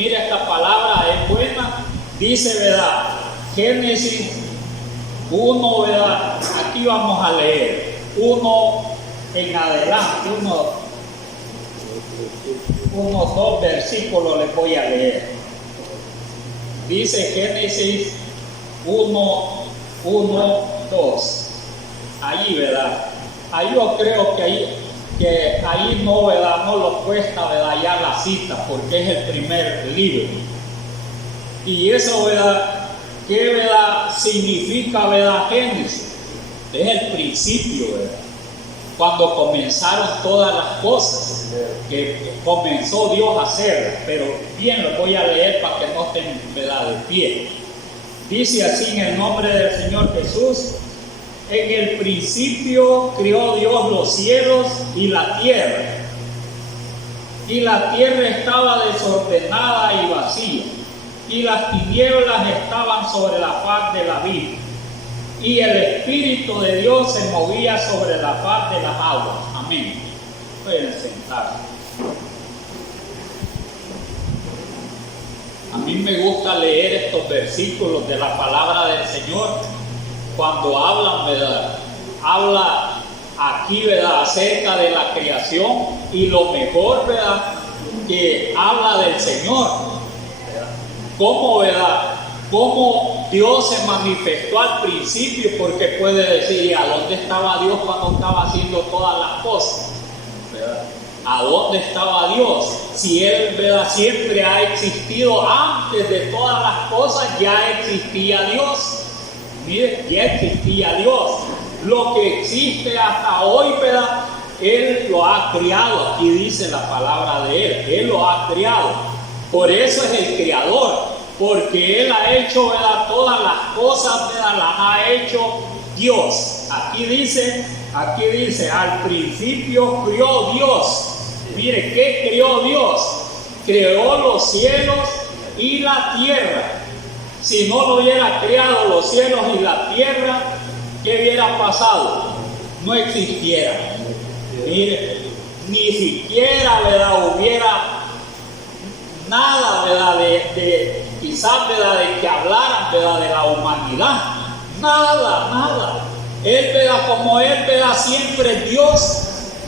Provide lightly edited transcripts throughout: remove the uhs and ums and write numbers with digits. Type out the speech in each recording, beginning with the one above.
Mira, esta palabra es buena. Dice, ¿verdad? Génesis 1, ¿verdad? Aquí vamos a leer 1 en adelante, unos 2 versículos les voy a leer. Dice Génesis 1, 2. Ahí, ¿verdad? Ahí yo creo que ahí no, ¿verdad? No lo cuesta, ¿verdad? Ya la cita, porque es el primer libro. Y eso, ¿verdad? ¿Qué, verdad? Significa, ¿verdad? Génesis. Es el principio, ¿verdad? Cuando comenzaron todas las cosas que comenzó Dios a hacer. Pero bien, lo voy a leer para que no estén, ¿verdad? De pie. Dice así en el nombre del Señor Jesús: en el principio creó Dios los cielos y la tierra. Y la tierra estaba desordenada y vacía, y las tinieblas estaban sobre la faz del abismo, y el Espíritu de Dios se movía sobre la faz de las aguas. Amén. Pueden sentarse. A mí me gusta leer estos versículos de la palabra del Señor cuando hablan, ¿verdad? Habla aquí, ¿verdad? Acerca de la creación, y lo mejor, ¿verdad? Que habla del Señor, ¿verdad? ¿Cómo, verdad? Cómo Dios se manifestó al principio, porque puede decir, ¿a dónde estaba Dios cuando estaba haciendo todas las cosas? ¿Verdad? ¿A dónde estaba Dios? Si Él, ¿verdad? Siempre ha existido. Antes de todas las cosas ya existía Dios. Mire, ya existía Dios. Lo que existe hasta hoy, ¿verdad? Él lo ha criado. Aquí dice la palabra de Él. Él lo ha criado. Por eso es el creador. Porque Él ha hecho, ¿verdad? Todas las cosas, ¿verdad? Las ha hecho Dios. Aquí dice, al principio creó Dios. Mire, ¿qué creó Dios? Creó los cielos y la tierra. Si no lo hubiera creado los cielos y la tierra, ¿qué hubiera pasado? No existiera. Mire, ni siquiera, ¿verdad? Hubiera nada, ¿verdad? Quizás, ¿verdad? De que hablaran, ¿verdad? De la humanidad. Nada. Él, ¿verdad? Como Él, ¿verdad? Siempre es Dios.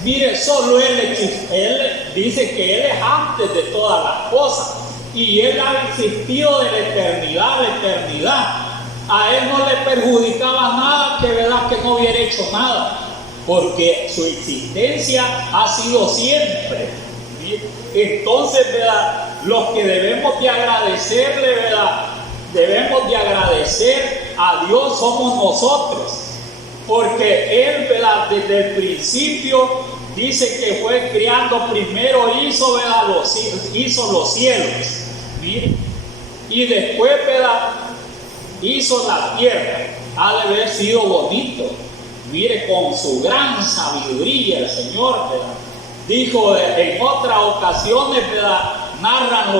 Mire, solo Él existe. Él dice que Él es antes de todas las cosas. Y Él ha existido de la eternidad a la eternidad. A Él no le perjudicaba nada que, ¿verdad? Que no hubiera hecho nada. Porque su existencia ha sido siempre. Entonces, ¿verdad? Los que debemos de agradecerle, ¿verdad? Debemos de agradecer a Dios somos nosotros. Porque Él, ¿verdad? Desde el principio dice que fue creando, primero hizo, ¿verdad? Hizo los cielos. Mire. Y después, ¿verdad? Hizo la tierra. Ha de haber sido bonito. Mire, con su gran sabiduría el Señor, ¿verdad? Dijo en otras ocasiones, ¿verdad? Narran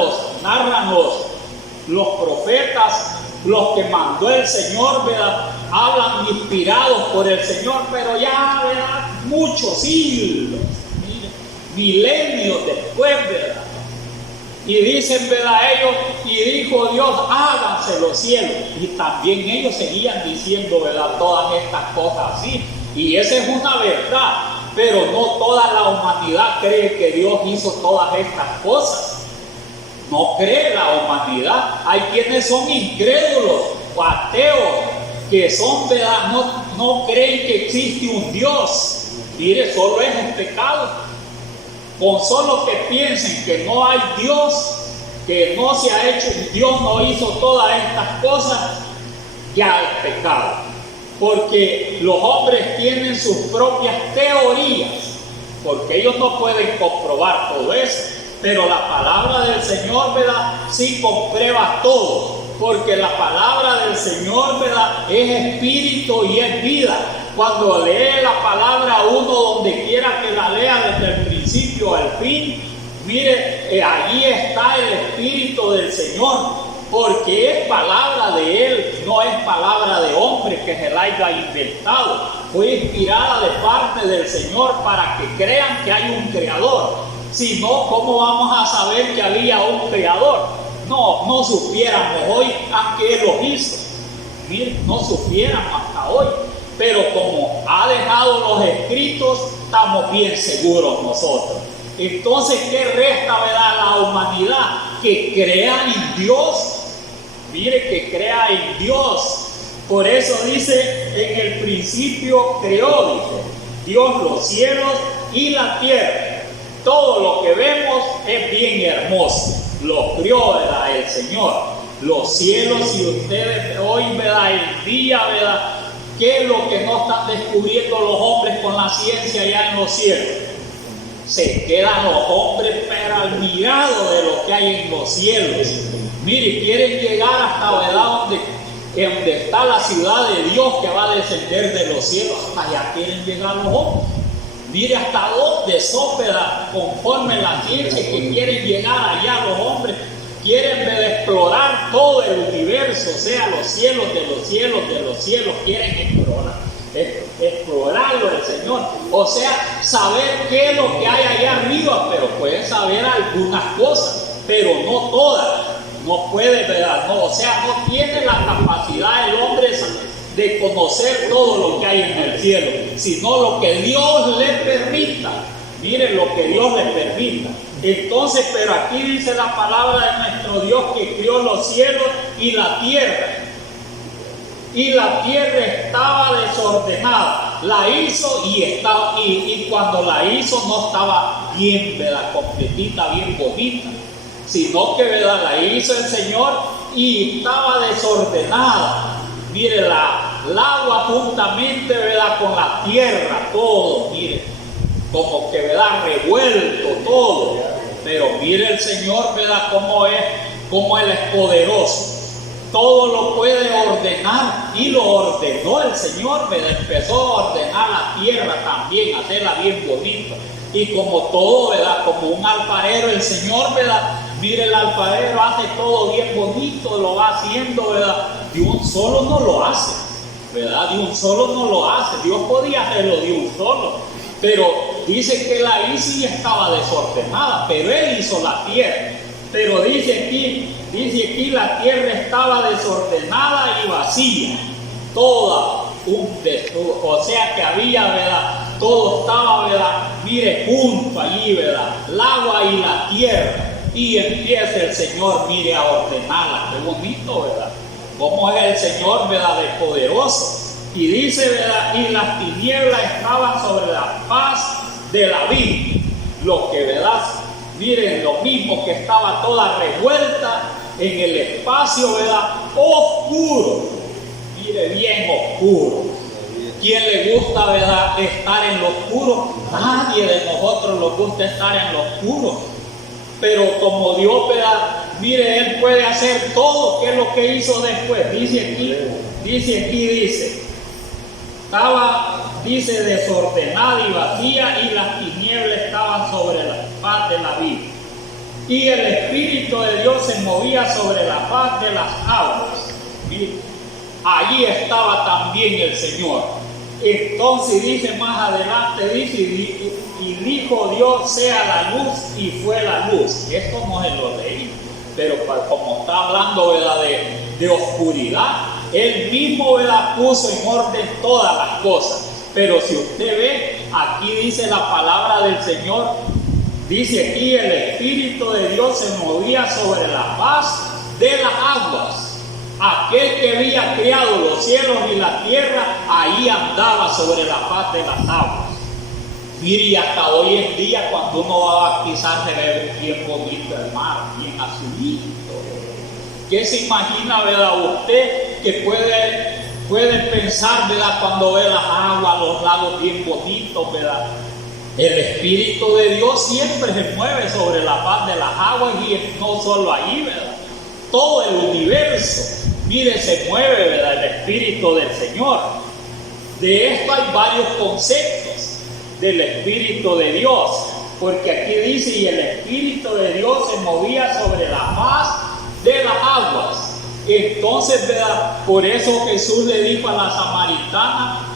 los profetas, los que mandó el Señor, ¿verdad? Hablan inspirados por el Señor, pero ya, ¿verdad? Muchos siglos, mire, milenios después, ¿verdad? Y dicen, ¿verdad? Ellos, y dijo Dios, háganse los cielos. Y también ellos seguían diciendo, ¿verdad? Todas estas cosas así. Y esa es una verdad. Pero no toda la humanidad cree que Dios hizo todas estas cosas. No cree la humanidad. Hay quienes son incrédulos o ateos, que son, ¿verdad? No creen que existe un Dios. Mire, solo es un pecado. Con solo que piensen que no hay Dios, que no se ha hecho, Dios no hizo todas estas cosas, ya es pecado. Porque los hombres tienen sus propias teorías, porque ellos no pueden comprobar todo eso. Pero la palabra del Señor, ¿verdad? Sí comprueba todo. Porque la palabra del Señor, ¿verdad? Es espíritu y es vida. Cuando lee la palabra uno, donde quiera que la lea desde el principio al fin, mire, allí está el Espíritu del Señor. Porque es palabra de Él, no es palabra de hombre que se la haya inventado. Fue inspirada de parte del Señor para que crean que hay un Creador. Si no, ¿cómo vamos a saber que había un Creador? no supiéramos hoy, aunque Él lo hizo. Miren, no supiéramos hasta hoy. Pero como ha dejado los escritos, estamos bien seguros nosotros. Entonces, ¿qué resta, verdad, a la humanidad? Que crea en Dios. Mire, que crea en Dios. Por eso dice, en el principio creó, dice, Dios los cielos y la tierra. Todo lo que vemos es bien hermoso. Lo creó, ¿verdad?, el Señor. Los cielos, y ustedes hoy, ¿verdad?, el día, ¿verdad?, ¿qué es lo que no están descubriendo los hombres con la ciencia allá en los cielos? Se quedan los hombres pero admirados de lo que hay en los cielos. Mire, quieren llegar hasta, ¿verdad?, donde está la ciudad de Dios que va a descender de los cielos. Hasta allá quieren llegar los hombres. Mire hasta dónde son, ¿verdad?, conforme la ciencia, que quieren llegar allá los hombres. Quieren explorar todo el universo, o sea, los cielos de los cielos de los cielos. Quieren explorarlo el Señor. O sea, saber qué es lo que hay allá arriba, pero pueden saber algunas cosas, pero no todas. No puede, ¿verdad? No, o sea, no tiene la capacidad el hombre de conocer todo lo que hay en el cielo, sino lo que Dios le permita. Miren lo que Dios le permita. Entonces, pero aquí dice la palabra de nuestro Dios que creó los cielos y la tierra. Y la tierra estaba desordenada. La hizo y cuando la hizo no estaba bien, ¿verdad?, completita, bien bonita. Sino que, ¿verdad?, la hizo el Señor y estaba desordenada. Mire, el agua juntamente, ¿verdad?, con la tierra, todo, mire, como que, ¿verdad?, revuelto todo. Pero mire el Señor, ¿verdad?, cómo Él es poderoso. Todo lo puede ordenar, y lo ordenó el Señor, ¿verdad? Empezó a ordenar la tierra también, hacerla bien bonita. Y como todo, ¿verdad?, como un alfarero, el Señor, ¿verdad?, mire, el alfarero hace todo bien bonito, lo va haciendo, ¿verdad? De un solo no lo hace, ¿verdad? De un solo no lo hace. Dios podía hacerlo de un solo, pero dice que la hizo y estaba desordenada, pero Él hizo la tierra. Pero dice aquí la tierra estaba desordenada y vacía, toda o sea que había, ¿verdad?, todo estaba, ¿verdad?, mire, junto allí, ¿verdad?, el agua y la tierra. Y empieza el Señor, mire, a ordenarla. Qué bonito, ¿verdad?, cómo es el Señor, ¿verdad?, de poderoso. Y dice, ¿verdad?, y las tinieblas estaban sobre la faz de la vida. Lo que, ¿verdad?, miren, lo mismo, que estaba toda revuelta en el espacio, ¿verdad?, oscuro. Mire, bien oscuro. ¿Quién le gusta, verdad, estar en lo oscuro? Nadie de nosotros nos gusta estar en lo oscuro. Pero como Dios, ¿verdad?, mire, Él puede hacer todo. ¿Qué es lo que hizo después? Dice, estaba, dice, desordenada y vacía, y las tinieblas estaban sobre la faz de la vida. Y el Espíritu de Dios se movía sobre la faz de las aguas. Mire, allí estaba también el Señor. Entonces dice más adelante, dice, y dijo Dios, sea la luz, y fue la luz. Esto no se lo leí, pero como está hablando, ¿verdad?, de oscuridad, Él mismo, ¿verdad?, puso en orden todas las cosas. Pero si usted ve, aquí dice la palabra del Señor, dice aquí, el Espíritu de Dios se movía sobre la faz de las aguas. Aquel que había creado los cielos y la tierra, ahí andaba sobre la faz de las aguas. Mire, y hasta hoy en día, cuando uno va a pisar, se ve bien bonito el mar, bien azulito. ¿Qué se imagina, verdad, usted, que puede pensar, verdad, cuando ve las aguas, los lagos bien bonitos, verdad? El Espíritu de Dios siempre se mueve sobre la faz de las aguas, y no solo allí, verdad, todo el universo. Mire, se mueve, ¿verdad?, el Espíritu del Señor. De esto hay varios conceptos del Espíritu de Dios, porque aquí dice, y el Espíritu de Dios se movía sobre la faz de las aguas. Entonces, ¿verdad?, por eso Jesús le dijo a la samaritana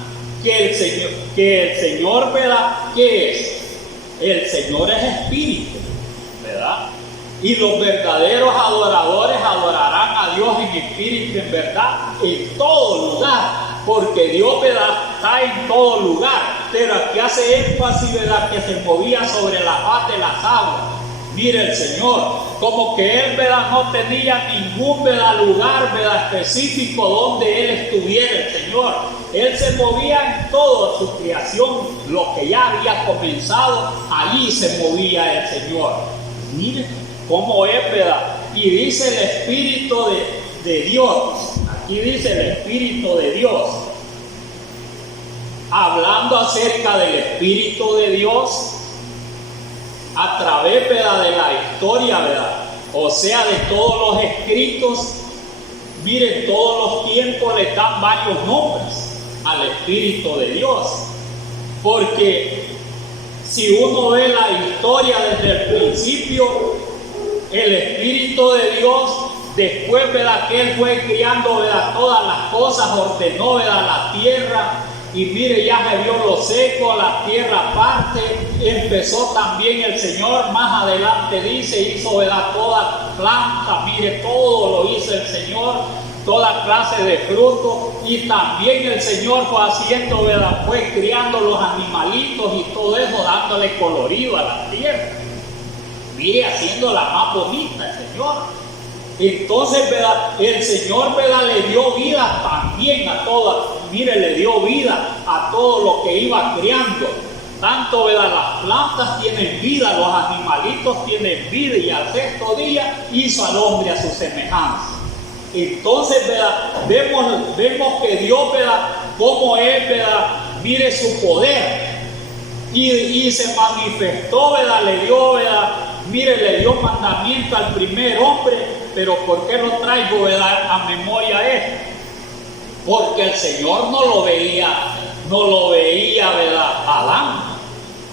que el Señor, ¿verdad?, ¿qué es? El Señor es Espíritu, ¿verdad? Y los verdaderos adoradores está en todo lugar, porque Dios, ¿verdad?, está en todo lugar. Pero aquí hace énfasis, ¿verdad?, que se movía sobre la faz de las aguas. Mire el Señor, como que Él, ¿verdad?, no tenía ningún, ¿verdad?, lugar, ¿verdad?, específico donde Él estuviera, el Señor. Él se movía en toda su creación, lo que ya había comenzado, allí se movía el Señor. Mire cómo es, ¿verdad? Y dice el Espíritu de Dios, aquí dice el Espíritu de Dios, hablando acerca del Espíritu de Dios, a través, ¿verdad?, de la historia, ¿verdad?, o sea, de todos los escritos. Miren, todos los tiempos le dan varios nombres al Espíritu de Dios, porque si uno ve la historia desde el principio, el Espíritu de Dios, después, ¿verdad?, que Él fue criando, ¿verdad?, todas las cosas, ordenó, ¿verdad?, la tierra. Y mire, ya se vio lo seco, la tierra aparte, empezó también el Señor, más adelante dice, hizo, ¿verdad?, toda planta, mire, todo lo hizo el Señor, toda clase de frutos, y también el Señor fue haciendo, ¿verdad?, fue criando los animalitos y todo eso, dándole colorido a la tierra, mire, haciéndola más bonita el Señor. Entonces, ¿verdad?, el Señor, ¿verdad?, le dio vida también a todas, mire, le dio vida a todo lo que iba creando. Tanto, ¿verdad?, las plantas tienen vida, los animalitos tienen vida, y al sexto día hizo al hombre a su semejanza. Entonces, ¿verdad?, vemos que Dios, ¿verdad?, cómo es, ¿verdad?, mire su poder, y se manifestó, ¿verdad?, le dio, ¿verdad?, mire, le dio mandamiento al primer hombre. Pero ¿por qué lo traigo, ¿verdad?, a memoria esto? Porque el Señor no lo veía, ¿verdad?, Adán.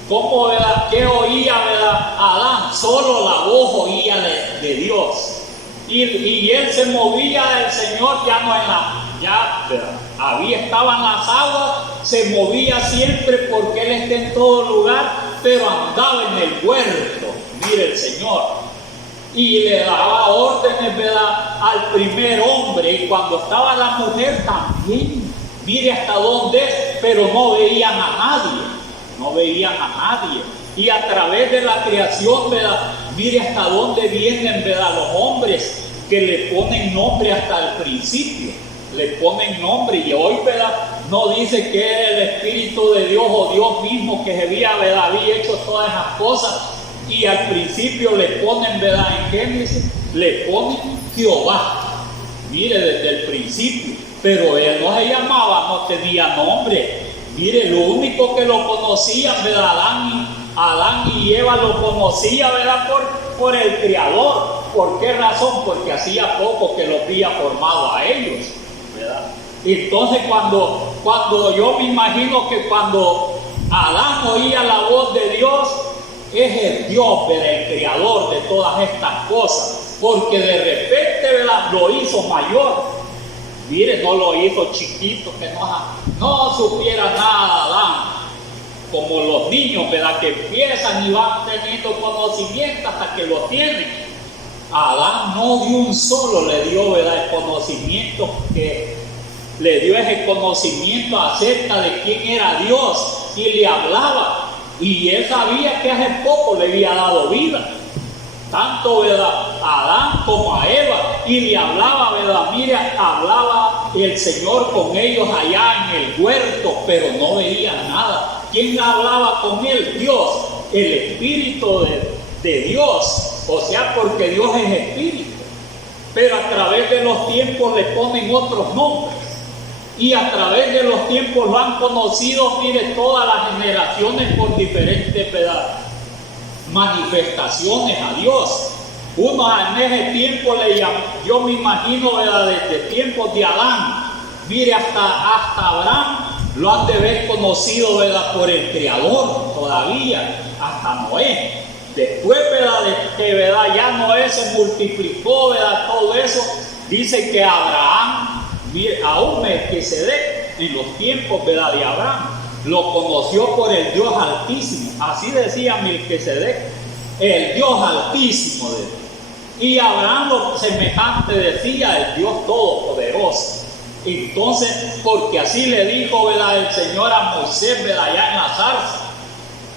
¿Cómo, verdad? ¿Qué oía, verdad, Adán? Solo la voz oía de Dios. Y él se movía, el Señor ya no en ¿verdad?, estaban las aguas, se movía siempre porque Él está en todo lugar, pero andaba en el huerto, mire el Señor. Y le daba órdenes, ¿verdad?, al primer hombre, y cuando estaba la mujer también, mire hasta dónde es, pero no veían a nadie, y a través de la creación, ¿verdad?, mire hasta dónde vienen, ¿verdad?, los hombres que le ponen nombre hasta el principio, le ponen nombre, y hoy, ¿verdad?, no dice que era el Espíritu de Dios o Dios mismo que había hecho todas esas cosas. Y al principio le ponen, ¿verdad?, en Génesis, le ponen Jehová, mire, desde el principio, pero él no se llamaba, no tenía nombre. Mire, lo único que lo conocían, ¿verdad?, Adán y Eva lo conocían, ¿verdad?, por el Creador. ¿Por qué razón? Porque hacía poco que los había formado a ellos, ¿verdad? Entonces cuando yo me imagino que cuando Adán oía la voz de Dios, es el Dios, ¿verdad?, el creador de todas estas cosas, porque de repente, ¿verdad?, lo hizo mayor. Mire, no lo hizo chiquito, que no supiera nada Adán, como los niños, ¿verdad?, que empiezan y van teniendo conocimiento hasta que lo tienen. Adán no de un solo le dio, ¿verdad?, el conocimiento, que le dio ese conocimiento acerca de quién era Dios, y le hablaba. Y él sabía que hace poco le había dado vida, tanto, ¿verdad?, a Adán como a Eva, y le hablaba, ¿verdad? Mire, hablaba el Señor con ellos allá en el huerto, pero no veían nada. ¿Quién hablaba con él? Dios, el Espíritu de Dios, o sea, porque Dios es Espíritu, pero a través de los tiempos le ponen otros nombres. Y a través de los tiempos lo han conocido, mire, todas las generaciones por diferentes, ¿verdad?, manifestaciones a Dios. Uno en ese tiempo le llamó, yo me imagino, ¿verdad?, desde tiempos de Adán, mire, hasta Abraham lo han de haber conocido, ¿verdad?, por el Creador todavía, hasta Noé. Después, ¿verdad?, de que, ¿verdad?, ya Noé se multiplicó, ¿verdad?, todo eso, dice que Abraham, aún Melquisedec, en los tiempos, ¿verdad?, de Abraham, lo conoció por el Dios Altísimo. Así decía Melquisedec, el Dios Altísimo. Y Abraham lo semejante decía el Dios Todopoderoso. Entonces, porque así le dijo, ¿verdad?, el Señor a Moisés, ¿verdad?, allá en la zarza.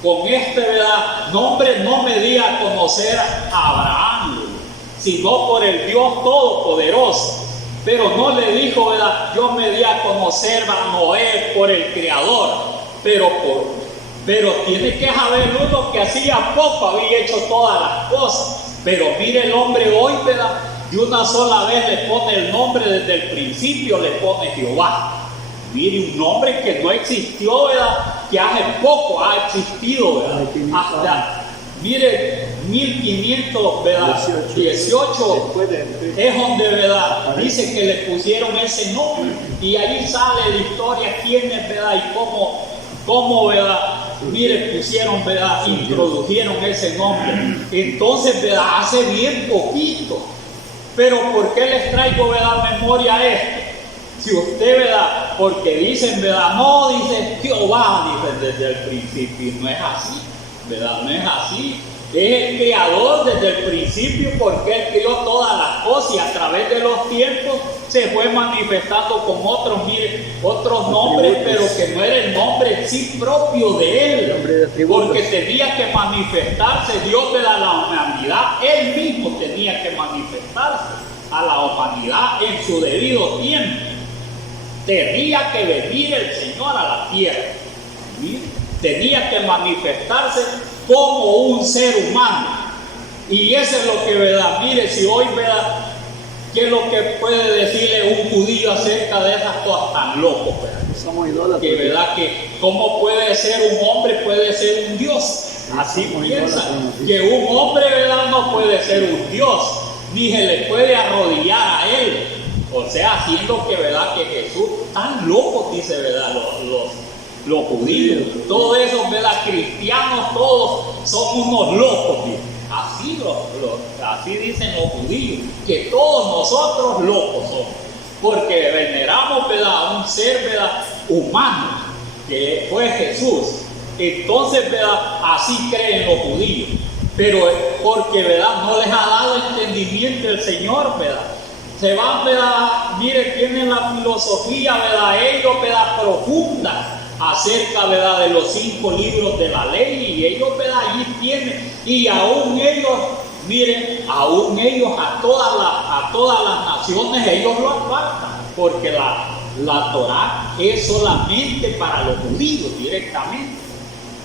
Con este, ¿verdad?, nombre no me di a conocer a Abraham, sino por el Dios Todopoderoso. Pero no le dijo, ¿verdad?, yo me di a conocer a Noé por el Creador. Pero tiene que saber uno que hacía poco había hecho todas las cosas. Pero mire el hombre hoy, ¿verdad?, de una sola vez le pone el nombre, desde el principio le pone Jehová. Mire, un nombre que no existió, ¿verdad?, que hace poco ha existido, ¿verdad?, hasta, mire, 1518 es donde, ¿verdad?, dice que le pusieron ese nombre. Y ahí sale la historia, quiénes, ¿verdad?, y cómo, ¿verdad?, mire, pusieron, ¿verdad?, introdujeron ese nombre. Entonces, ¿verdad?, hace bien poquito. Pero ¿por qué les traigo, ¿verdad?, memoria esto? Si usted, ¿verdad?, porque dicen, ¿verdad?, no, dice Jehová, dicen desde el principio. No es así, ¿verdad?, no es así. Es el Creador desde el principio, porque Él creó todas las cosas y a través de los tiempos se fue manifestando con otros, mire, otros nombres, pero que no era el nombre en sí propio de Él, porque tenía que manifestarse Dios de la humanidad. Él mismo tenía que manifestarse a la humanidad en su debido tiempo. Tenía que venir el Señor a la tierra, ¿sí? Tenía que manifestarse como un ser humano. Y eso es lo que, ¿verdad?, mire, si hoy, ¿verdad?, ¿qué es lo que puede decirle un judío acerca de esas cosas tan locos, ¿verdad? Somos idólatras. Que, ¿verdad?, que cómo puede ser un hombre, puede ser un Dios. Así piensa, que un hombre, ¿verdad?, no puede ser un Dios, ni se le puede arrodillar a Él. O sea, haciendo que, ¿verdad?, que Jesús, tan locos, dice, ¿verdad?, los judíos, todos esos, ¿verdad?, cristianos, todos son unos locos, ¿sí? Así dicen los judíos, que todos nosotros locos somos, porque veneramos, ¿verdad?, a un ser, ¿verdad?, humano, que fue Jesús. Entonces, ¿verdad?, así creen los judíos, pero porque, ¿verdad?, no les ha dado entendimiento el Señor, ¿verdad? Se van, ¿verdad?, mire, tienen la filosofía, ¿verdad?, ellos, ¿verdad?, profunda acerca, ¿verdad?, de los 5 libros de la ley, y ellos, ¿verdad?, allí tienen, y aún ellos, miren, aún ellos a todas las naciones ellos lo apartan, porque la Torá es solamente para los judíos directamente.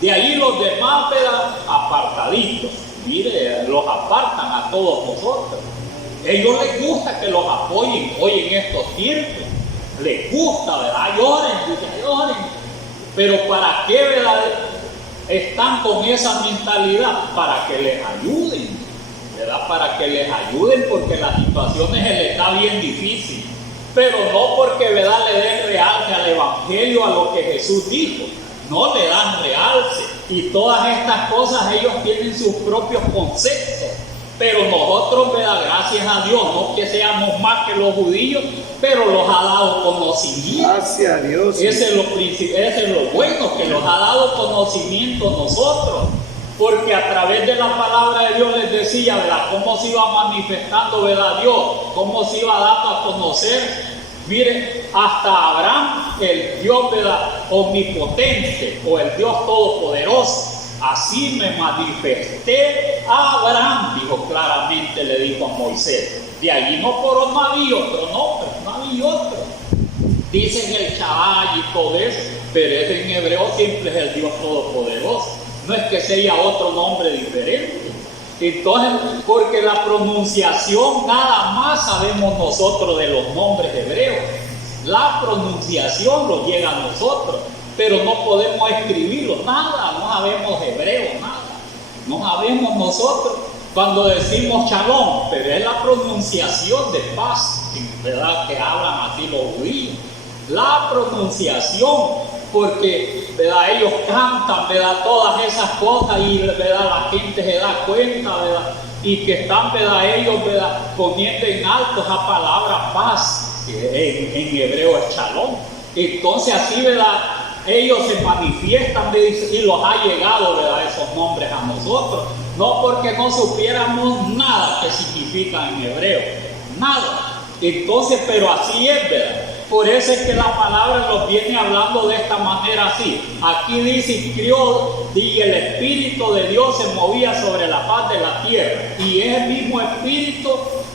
De ahí los demás, ¿verdad?, apartaditos, mire, los apartan a todos nosotros. Ellos les gusta que los apoyen hoy en estos tiempos, les gusta, ¿verdad?, lloren, pero ¿para qué, verdad?, están con esa mentalidad? Para que les ayuden, ¿verdad?, para que les ayuden, porque la situación les está bien difícil, pero no porque, ¿verdad?, le den realce al Evangelio, a lo que Jesús dijo. No le dan realce, y todas estas cosas ellos tienen sus propios conceptos. Pero nosotros, ¿verdad?, gracias a Dios, no que seamos más que los judíos, pero los ha dado conocimiento. Gracias a Dios. Ese es lo bueno, que los ha dado conocimiento nosotros. Porque a través de la palabra de Dios les decía, ¿verdad?, cómo se iba manifestando, ¿verdad?, Dios, cómo se iba dando a conocer. Mire, hasta Abraham, el Dios, ¿verdad?, omnipotente, o el Dios todopoderoso. Así me manifesté a Abraham, dijo claramente, le dijo a Moisés. De allí no había otro nombre, no había otro. Dicen el Shaddai y todo eso, pero ese en hebreo siempre es el Dios Todopoderoso. No es que sea otro nombre diferente. Entonces, porque la pronunciación nada más sabemos nosotros de los nombres hebreos. La pronunciación nos llega a nosotros, pero no podemos escribirlo, nada, no sabemos hebreo, nada. No sabemos nosotros cuando decimos shalom, pero es la pronunciación de paz, ¿verdad?, que hablan así los judíos. La pronunciación, porque, ¿verdad?, ellos cantan, ¿verdad?, todas esas cosas, y, ¿verdad?, la gente se da cuenta, ¿verdad?, y que están, ¿verdad?, ellos, ¿verdad?, poniendo en alto esa palabra paz, que en hebreo es shalom. Entonces así, ¿verdad?, ellos se manifiestan, y los ha llegado, ¿verdad?, esos nombres a nosotros, no porque no supiéramos nada que significa en hebreo, nada. Entonces, pero así es, ¿verdad? Por eso es que la palabra nos viene hablando de esta manera así. Aquí dice, crió, y el Espíritu de Dios se movía sobre la faz de la tierra. Y ese mismo Espíritu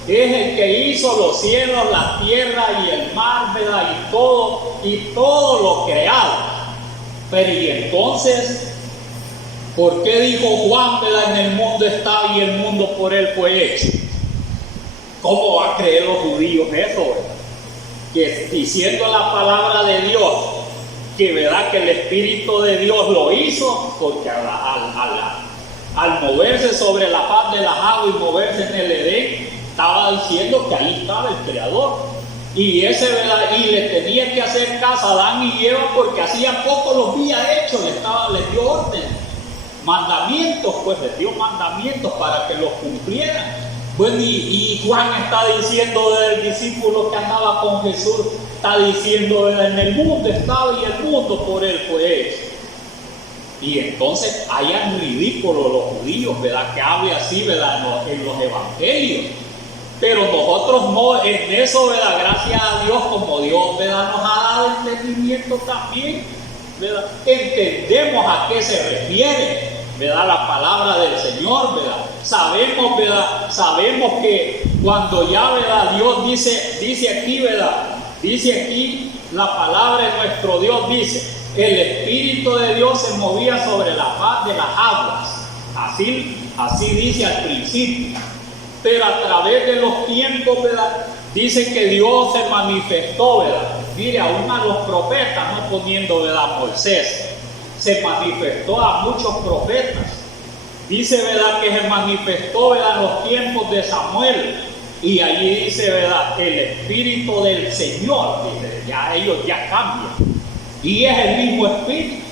es el que hizo los cielos, la tierra y el mar, ¿verdad? Y todo lo creado. Pero y entonces, ¿por qué dijo Juan, ¿verdad? En el mundo estaba y el mundo por él fue hecho? ¿Cómo va a creer los judíos eso, verdad? Que diciendo la palabra de Dios, que verdad que el Espíritu de Dios lo hizo, porque al moverse sobre la faz de las aguas y moverse en el Edén, estaba diciendo que ahí estaba el Creador. Y ¿verdad? Y le tenía que hacer caso a Adán y Eva porque hacía poco los había hecho, les dio orden, mandamientos, pues les dio mandamientos para que los cumplieran. Bueno, y Juan está diciendo del discípulo que andaba con Jesús, está diciendo en el mundo estaba y el mundo por él fue hecho. Y entonces hayan ridículo los judíos, ¿verdad? Que hable así, ¿verdad? En los evangelios. Pero nosotros no, en eso, ¿verdad? Gracias a Dios, como Dios, ¿verdad? Nos ha dado entendimiento también, ¿verdad? Entendemos a qué se refiere, ¿verdad? La palabra del Señor, ¿verdad? Sabemos, ¿verdad? Sabemos que cuando ya, ¿verdad? Dios dice aquí, ¿verdad? Dice aquí la palabra de nuestro Dios, dice, el Espíritu de Dios se movía sobre la faz de las aguas. Así dice al principio. Pero a través de los tiempos, ¿verdad? Dice que Dios se manifestó, ¿verdad? Mire, aún a los profetas, no poniendo, ¿verdad? Moisés, se manifestó a muchos profetas. Dice, ¿verdad? Que se manifestó, ¿verdad? En los tiempos de Samuel. Y allí dice, ¿verdad? El Espíritu del Señor, dice, ya ellos ya cambian. Y es el mismo Espíritu.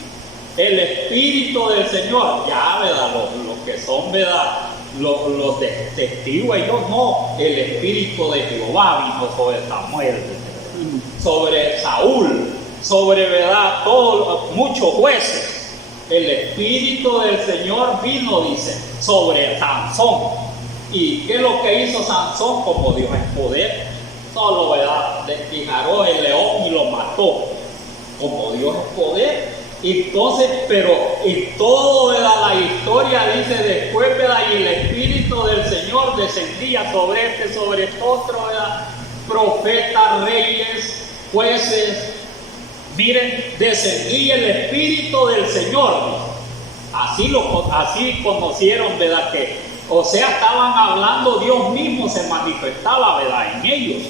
El Espíritu del Señor, ya, ¿verdad? Los que son, ¿verdad? Los testigos, ellos no. El Espíritu de Jehová vino sobre Samuel, sobre Saúl, sobre, ¿verdad? Todos, muchos jueces. El Espíritu del Señor vino, dice, sobre Sansón. ¿Y qué es lo que hizo Sansón? Como Dios es poder, solo, ¿verdad? Desfijaró el león y lo mató. Como Dios es poder. Entonces, pero en todo, ¿verdad? La historia dice después, ¿verdad? Y el Espíritu del Señor descendía sobre sobre otro, ¿verdad? Profetas, reyes, jueces. Miren, descendía el Espíritu del Señor. Así conocieron, ¿verdad? Que, o sea, estaban hablando, Dios mismo se manifestaba, ¿verdad? En ellos.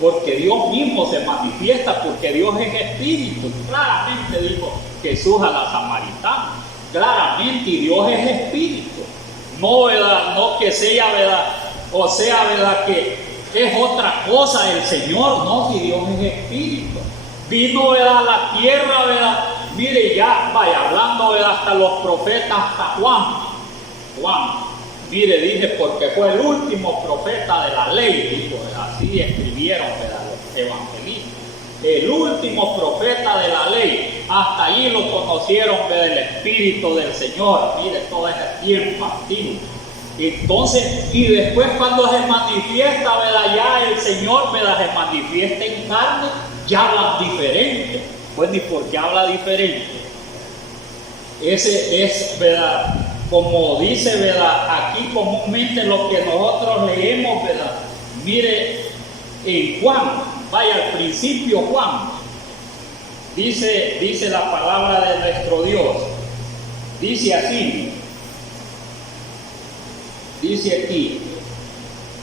Porque Dios mismo se manifiesta, porque Dios es Espíritu. Claramente dijo Jesús a la samaritana. Claramente, y Dios es Espíritu. No, ¿verdad? No que sea, ¿verdad? O sea, ¿verdad? Que es otra cosa el Señor. No, si Dios es Espíritu. Vino, ¿verdad? A la tierra, ¿verdad? Mire, ya, vaya, hablando, ¿verdad? Hasta los profetas, hasta Juan. Mire, dije, porque fue el último profeta de la ley, dijo, así escribieron, ¿verdad? Los evangelistas. El último profeta de la ley, hasta allí lo conocieron, ¿verdad? El Espíritu del Señor. Mire, todo ese tiempo antiguo. Entonces, y después cuando se manifiesta, ¿verdad? Ya el Señor, ¿verdad? Se manifiesta en carne, ya habla diferente. Pues ni por qué habla diferente. Ese es, ¿verdad? Como dice, ¿verdad? Aquí comúnmente lo que nosotros leemos, ¿verdad? Mire, en Juan, vaya al principio Juan, dice la palabra de nuestro Dios, dice así, dice aquí,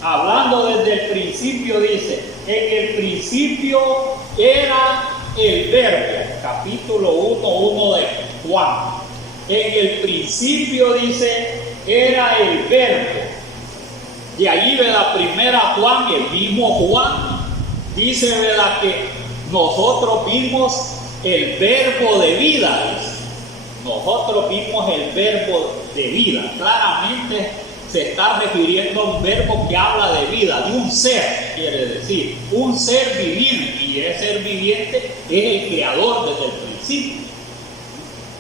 hablando desde el principio, dice, en el principio era el Verbo, capítulo 1 de Juan. En el principio, dice, era el Verbo. De allí, ¿verdad? Primera Juan, el mismo Juan, dice, ¿verdad? Que nosotros vimos el verbo de vida, dice. Nosotros vimos el verbo de vida. Claramente se está refiriendo a un verbo que habla de vida, de un ser, quiere decir, un ser viviente. Y ese ser viviente es el Creador desde el principio.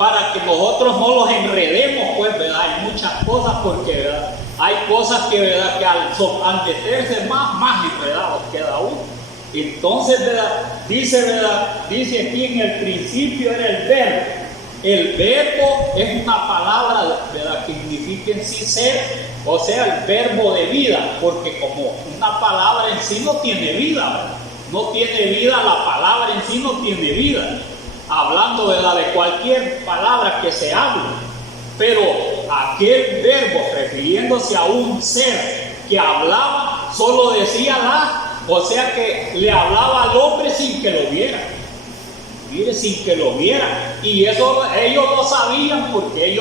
para que nosotros no los enredemos, pues, ¿verdad? Hay muchas cosas porque, ¿verdad? Hay cosas que, ¿verdad? Que al meterse más, ¿verdad? Os queda uno. Entonces, ¿verdad? Dice aquí en el principio era el verbo. El verbo es una palabra, ¿verdad? Que significa en sí ser, o sea, el verbo de vida, porque como una palabra en sí no tiene vida, ¿verdad? No tiene vida, la palabra en sí no tiene vida. Hablando, ¿verdad? De cualquier palabra que se hable, pero aquel verbo refiriéndose a un ser que hablaba, solo decía o sea que le hablaba al hombre sin que lo viera. Mire, sin que lo vieran. Y eso ellos lo sabían porque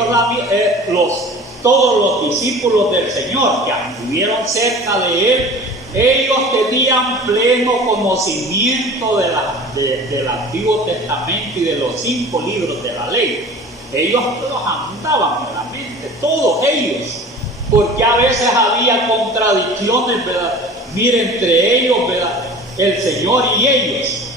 todos los discípulos del Señor que anduvieron cerca de él, ellos tenían pleno conocimiento del Antiguo Testamento y de los 5 libros de la ley. Ellos los andaban en la mente, todos ellos, porque a veces había contradicciones, ¿verdad? Mire, entre ellos, ¿verdad? El Señor y ellos,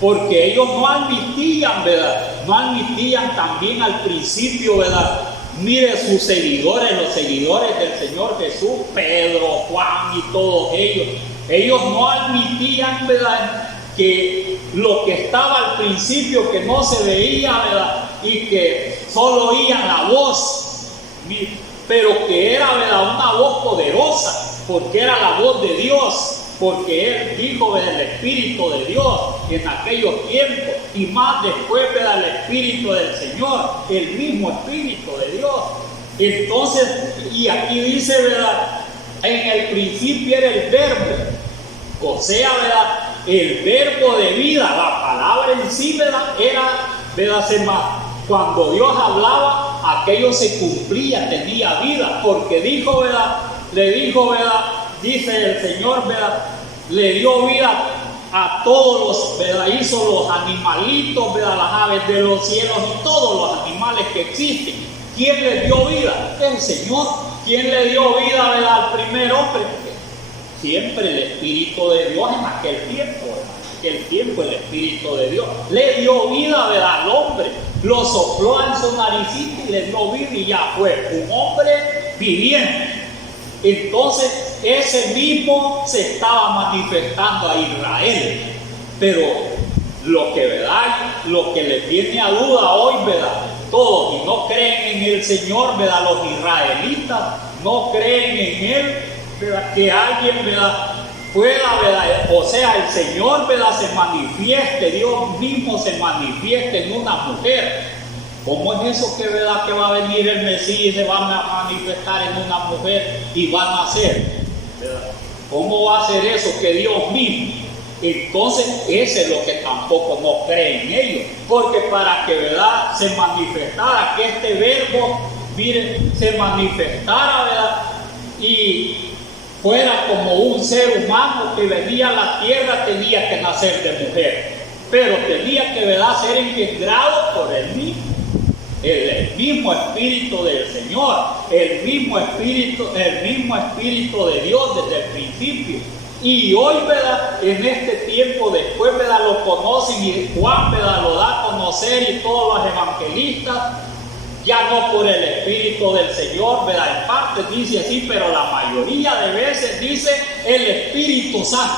porque ellos no admitían, ¿verdad? No admitían también al principio, ¿verdad? Mire, sus seguidores, los seguidores del Señor Jesús, Pedro, Juan y todos ellos no admitían, ¿verdad? Que lo que estaba al principio, que no se veía, ¿verdad? Y que solo oían la voz, pero que era, ¿verdad? Una voz poderosa, porque era la voz de Dios, porque él dijo del Espíritu de Dios en aquellos tiempos, y más después, ¿verdad? El Espíritu del Señor, el mismo Espíritu de Dios. Entonces, y aquí dice, ¿verdad? En el principio era el verbo, o sea, ¿verdad? El verbo de vida, la palabra en sí, ¿verdad? Era, ¿verdad? Cuando Dios hablaba, aquello se cumplía, tenía vida, porque dijo, ¿verdad? Le dijo, ¿verdad? Dice el Señor, ¿verdad? Le dio vida a todos los, ¿verdad? Hizo los animalitos, ¿verdad? Las aves de los cielos y todos los animales que existen. ¿Quién le dio vida? El Señor. ¿Quién le dio vida, ¿verdad? Al primer hombre? Siempre el Espíritu de Dios en aquel tiempo, ¿verdad? En aquel tiempo el Espíritu de Dios le dio vida, ¿verdad? Al hombre. Lo sopló en su naricita y le dio vida y ya fue un hombre viviente. Entonces ese mismo se estaba manifestando a Israel, pero lo que, ¿verdad? Lo que le tiene a duda hoy, ¿verdad? Todos y no creen en el Señor, ¿verdad? Los israelitas no creen en Él, ¿verdad? Que alguien, ¿verdad? Pueda, ¿verdad? O sea, el Señor, ¿verdad? Se manifieste, Dios mismo se manifieste en una mujer. ¿Cómo es eso que, ¿verdad? Que va a venir el Mesías y se va a manifestar en una mujer y va a nacer, ¿verdad? ¿Cómo va a ser eso que Dios mismo? Entonces, ese es lo que tampoco no creen ellos, porque para que, ¿verdad? Se manifestara, que este verbo, miren, se manifestara, ¿verdad? Y fuera como un ser humano que venía a la tierra, tenía que nacer de mujer, pero tenía que, ¿verdad? Ser engendrado por el mismo Espíritu del Señor, el mismo Espíritu de Dios desde el principio. Y hoy, ¿verdad? En este tiempo después, ¿verdad? Lo conocen y Juan, ¿verdad? Lo da a conocer y todos los evangelistas, ya no por el Espíritu del Señor, ¿verdad? En parte dice así, pero la mayoría de veces dice el Espíritu Santo.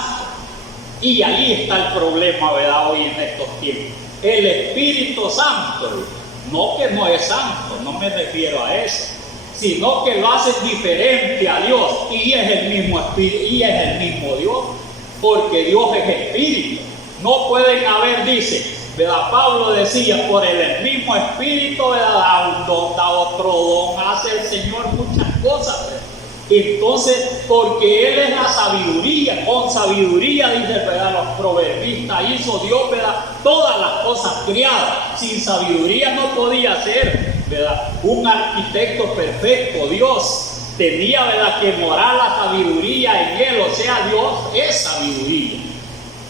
Y ahí está el problema, ¿verdad? Hoy en estos tiempos. El Espíritu Santo, no que no es santo, no me refiero a eso, sino que lo hacen diferente a Dios, y es el mismo Espíritu, y es el mismo Dios, porque Dios es Espíritu. No pueden haber, dice, ¿verdad? Pablo decía, por el mismo Espíritu, ¿verdad? Da un don, da otro don, hace el Señor muchas cosas, ¿verdad? Entonces, porque Él es la sabiduría, con sabiduría, dice, ¿verdad? Los proverbistas, hizo Dios, ¿verdad? Todas las cosas creadas. Sin sabiduría no podía ser, ¿verdad? Un arquitecto perfecto. Dios tenía, ¿verdad? Que morar la sabiduría en Él, o sea, Dios es sabiduría.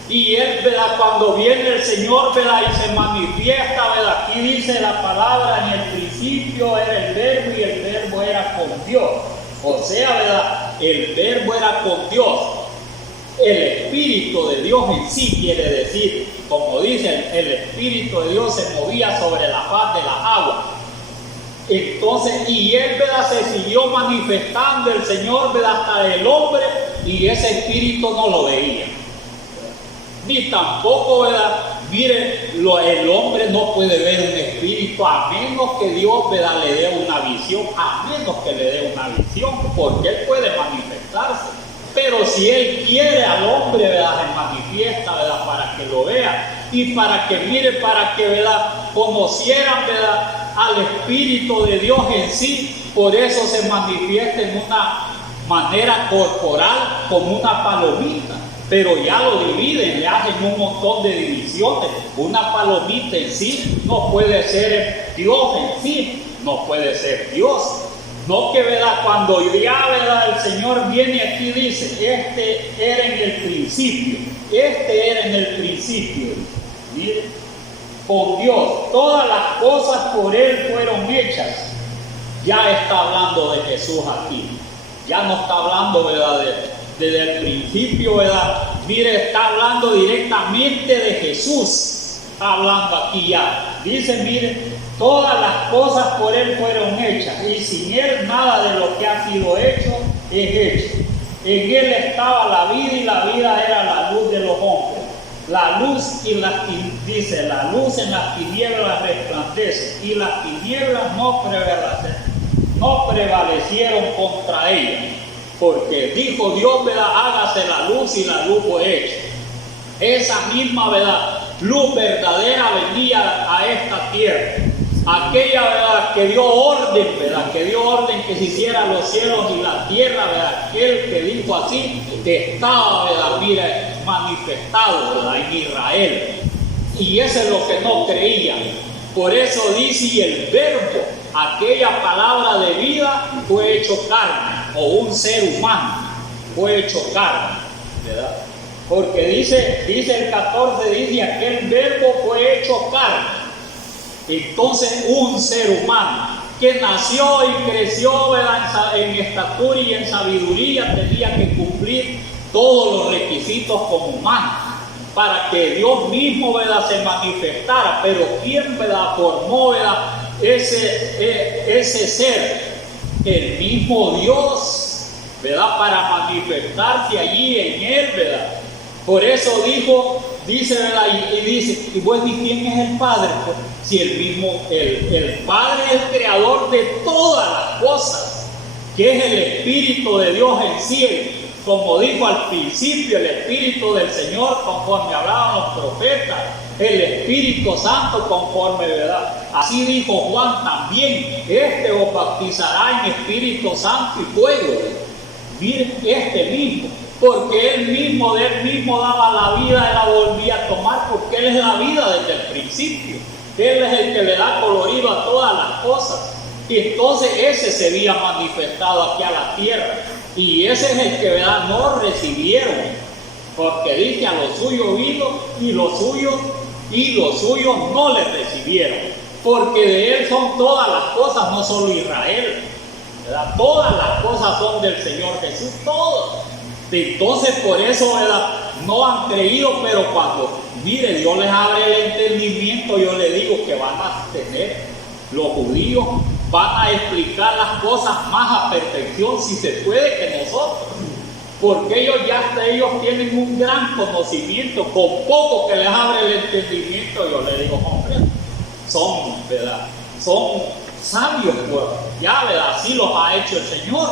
Y Él, ¿verdad? Cuando viene el Señor, ¿verdad? Y se manifiesta, ¿verdad? Aquí dice la palabra, en el principio era el verbo y el verbo era con Dios. O sea, ¿verdad? El verbo era con Dios. El Espíritu de Dios en sí quiere decir como dice, el Espíritu de Dios se movía sobre la faz de las aguas. Entonces, y él, ¿verdad?, se siguió manifestando el Señor, ¿verdad?, hasta el hombre, y ese espíritu no lo veía. Ni tampoco, ¿verdad? Mire, el hombre no puede ver un espíritu a menos que Dios, ¿verdad?, le dé una visión, a menos que le dé una visión, porque él puede manifestarse. Pero si él quiere al hombre, ¿verdad?, se manifiesta, ¿verdad?, para que lo vea y para que mire, para que, ¿verdad?, conocieran, ¿verdad?, al Espíritu de Dios en sí. Por eso se manifiesta en una manera corporal como una palomita, pero ya lo dividen, le hacen un montón de divisiones. Una palomita en sí no puede ser Dios en sí, no puede ser Dios. No que, ¿verdad?, cuando ya, ¿verdad?, el Señor viene aquí, dice, este era en el principio, este era en el principio. Mire, con Dios, todas las cosas por Él fueron hechas. Ya está hablando de Jesús aquí. Ya no está hablando, ¿verdad?, desde el principio, ¿verdad? Mire, está hablando directamente de Jesús. Está hablando aquí ya. Dice, mire, todas las cosas por Él fueron hechas, y sin Él nada de lo que ha sido hecho es hecho. En Él estaba la vida, y la vida era la luz de los hombres. La luz dice, la luz en las tinieblas resplandece, y las tinieblas no prevalecieron contra ella. Porque dijo Dios, ¿verdad?, hágase la luz, y la luz fue hecha. Esa misma, ¿verdad?, luz verdadera venía a esta tierra. Aquella, ¿verdad?, que dio orden, ¿verdad?, que dio orden que se hicieran los cielos y la tierra, ¿verdad?, aquel que dijo así, que estaba, ¿verdad?, mire, manifestado, ¿verdad?, en Israel. Y eso es lo que no creían. Por eso dice, y el verbo, aquella palabra de vida, fue hecho carne, o un ser humano fue hecho carne, ¿verdad? Porque dice el 14, dice, aquel verbo fue hecho carne. Entonces, un ser humano que nació y creció, ¿verdad?, en estatura y en sabiduría, tenía que cumplir todos los requisitos como humano para que Dios mismo, ¿verdad?, se manifestara. Pero ¿quién, ¿verdad?, formó, ¿verdad?, ese ser? El mismo Dios, ¿verdad?, para manifestarse allí en Él, ¿verdad? Por eso dice, ¿verdad?, y dice, y pues, ¿y quién es el Padre? Pues, si el mismo, el Padre es el creador de todas las cosas, que es el Espíritu de Dios en sí. Como dijo al principio, el Espíritu del Señor, conforme hablaban los profetas, el Espíritu Santo conforme, ¿verdad? Así dijo Juan también, este os bautizará en Espíritu Santo y fuego. Miren, este mismo, porque él mismo daba la vida, él la volvía a tomar, porque él es la vida desde el principio. Él es el que le da colorido a todas las cosas. Y entonces ese se había manifestado aquí a la tierra. Y ese es el que, ¿verdad?, no recibieron. Porque dice, a los suyos vino, y los suyos no le recibieron. Porque de Él son todas las cosas, no solo Israel, ¿verdad? Todas las cosas son del Señor Jesús, todas. Entonces, por eso, ¿verdad?, no han creído. Pero cuando, mire, Dios les abre el entendimiento, yo les digo que van a tener, los judíos van a explicar las cosas más a perfección, si se puede, que nosotros. Porque ellos tienen un gran conocimiento. Con poco que les abre el entendimiento, yo les digo, hombre, son, ¿verdad?, son sabios, pues, ya, ¿verdad?, así los ha hecho el Señor.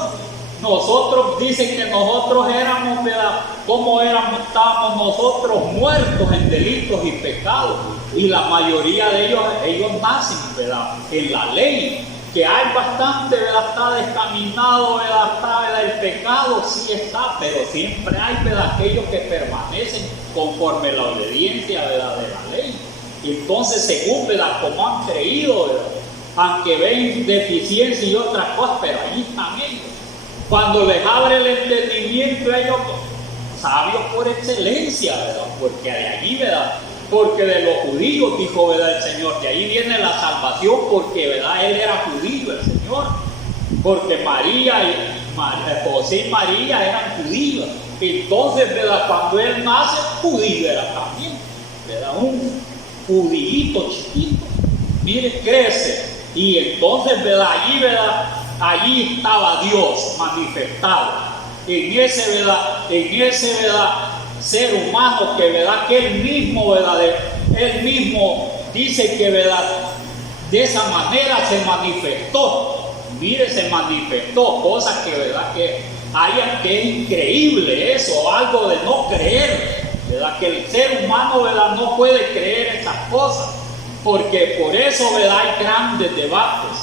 Nosotros, dicen que nosotros éramos, ¿verdad?, ¿cómo éramos? Estábamos nosotros muertos en delitos y pecados. Y la mayoría de ellos nacen, ¿verdad?, en la ley. Que hay bastante, ¿verdad?, está descaminado, ¿verdad?, está, ¿verdad?, el pecado, sí está, pero siempre hay, ¿verdad?, aquellos que permanecen conforme la obediencia, ¿verdad?, de la ley. Entonces, según, ¿verdad?, como han creído, ¿verdad?, aunque ven deficiencia y otras cosas, pero allí están ellos. Cuando les abre el entendimiento, ellos sabios por excelencia, ¿verdad?, porque de allí, ¿verdad?, porque de los judíos, dijo, ¿verdad?, el Señor, que ahí viene la salvación, porque, ¿verdad?, Él era judío, el Señor, porque José y María eran judíos. Entonces, ¿verdad?, cuando Él nace, judío era también. ¿verdad? Un judío chiquito, mire, crece. Y entonces, ¿verdad? Allí, ¿verdad? Allí estaba Dios manifestado. En ese, ¿verdad? Ser humano que, ¿verdad? Que él mismo, ¿verdad? Él mismo dice que, ¿verdad? De esa manera se manifestó. Mire, se manifestó, cosa que, ¿verdad? Que es increíble eso, algo de no creer, ¿verdad? Que el ser humano, ¿verdad? No puede creer esas cosas, porque por eso, ¿verdad? Hay grandes debates,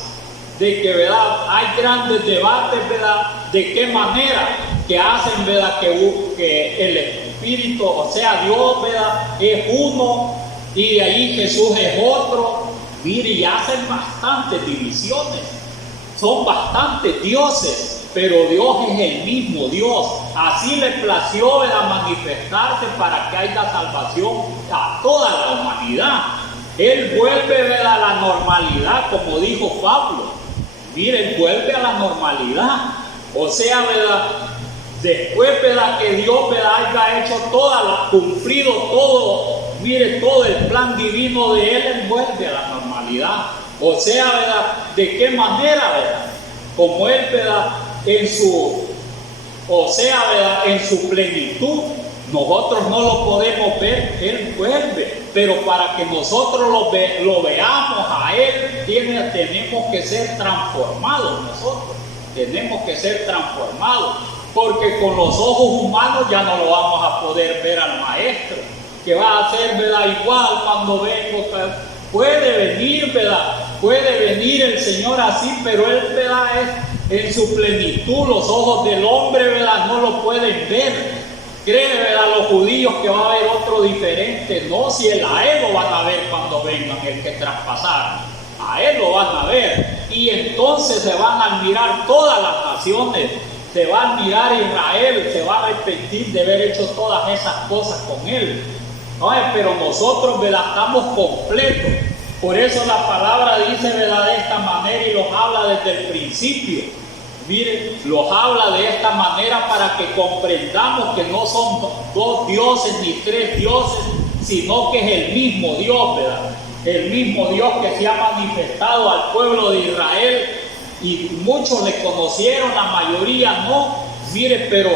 de que, ¿verdad? Hay grandes debates, ¿verdad? De qué manera que hacen, ¿verdad? Que el Espíritu, o sea, Dios, ¿verdad? Es uno y de ahí Jesús es otro. Mire, y hacen bastantes divisiones, son bastantes dioses, pero Dios es el mismo Dios. Así le plació, ¿verdad? Manifestarse para que haya salvación a toda la humanidad. Él vuelve, ¿verdad? A la normalidad, como dijo Pablo. Mire, vuelve a la normalidad. O sea, ¿verdad? Después, ¿verdad? Que Dios, ¿verdad? Haya hecho cumplido todo, mire, todo el plan divino de Él vuelve a la normalidad. O sea, ¿verdad? ¿De qué manera, verdad? Como Él, ¿verdad? En su plenitud, nosotros no lo podemos ver, Él vuelve. Pero para que nosotros lo veamos a Él, tenemos que ser transformados nosotros. Tenemos que ser transformados. Porque con los ojos humanos ya no lo vamos a poder ver al Maestro, que va a ser, ¿verdad? Igual cuando vengo. Puede venir, ¿verdad? Puede venir el Señor así, pero Él, ¿verdad? Es en su plenitud. Los ojos del hombre, ¿verdad? No lo pueden ver. Creen, ¿verdad? Los judíos que va a haber otro diferente. No, si a Él lo van a ver cuando vengan, el que traspasaron. A Él lo van a ver. Y entonces se van a admirar todas las naciones. Se va a admirar Israel, se va a arrepentir de haber hecho todas esas cosas con Él. ¿No? Pero nosotros, ¿verdad? Estamos completos. Por eso la palabra dice, ¿verdad? De esta manera y los habla desde el principio. Miren, los habla de esta manera para que comprendamos que no son dos dioses ni tres dioses, sino que es el mismo Dios, ¿verdad? El mismo Dios que se ha manifestado al pueblo de Israel. Y muchos le conocieron, la mayoría no. Mire, pero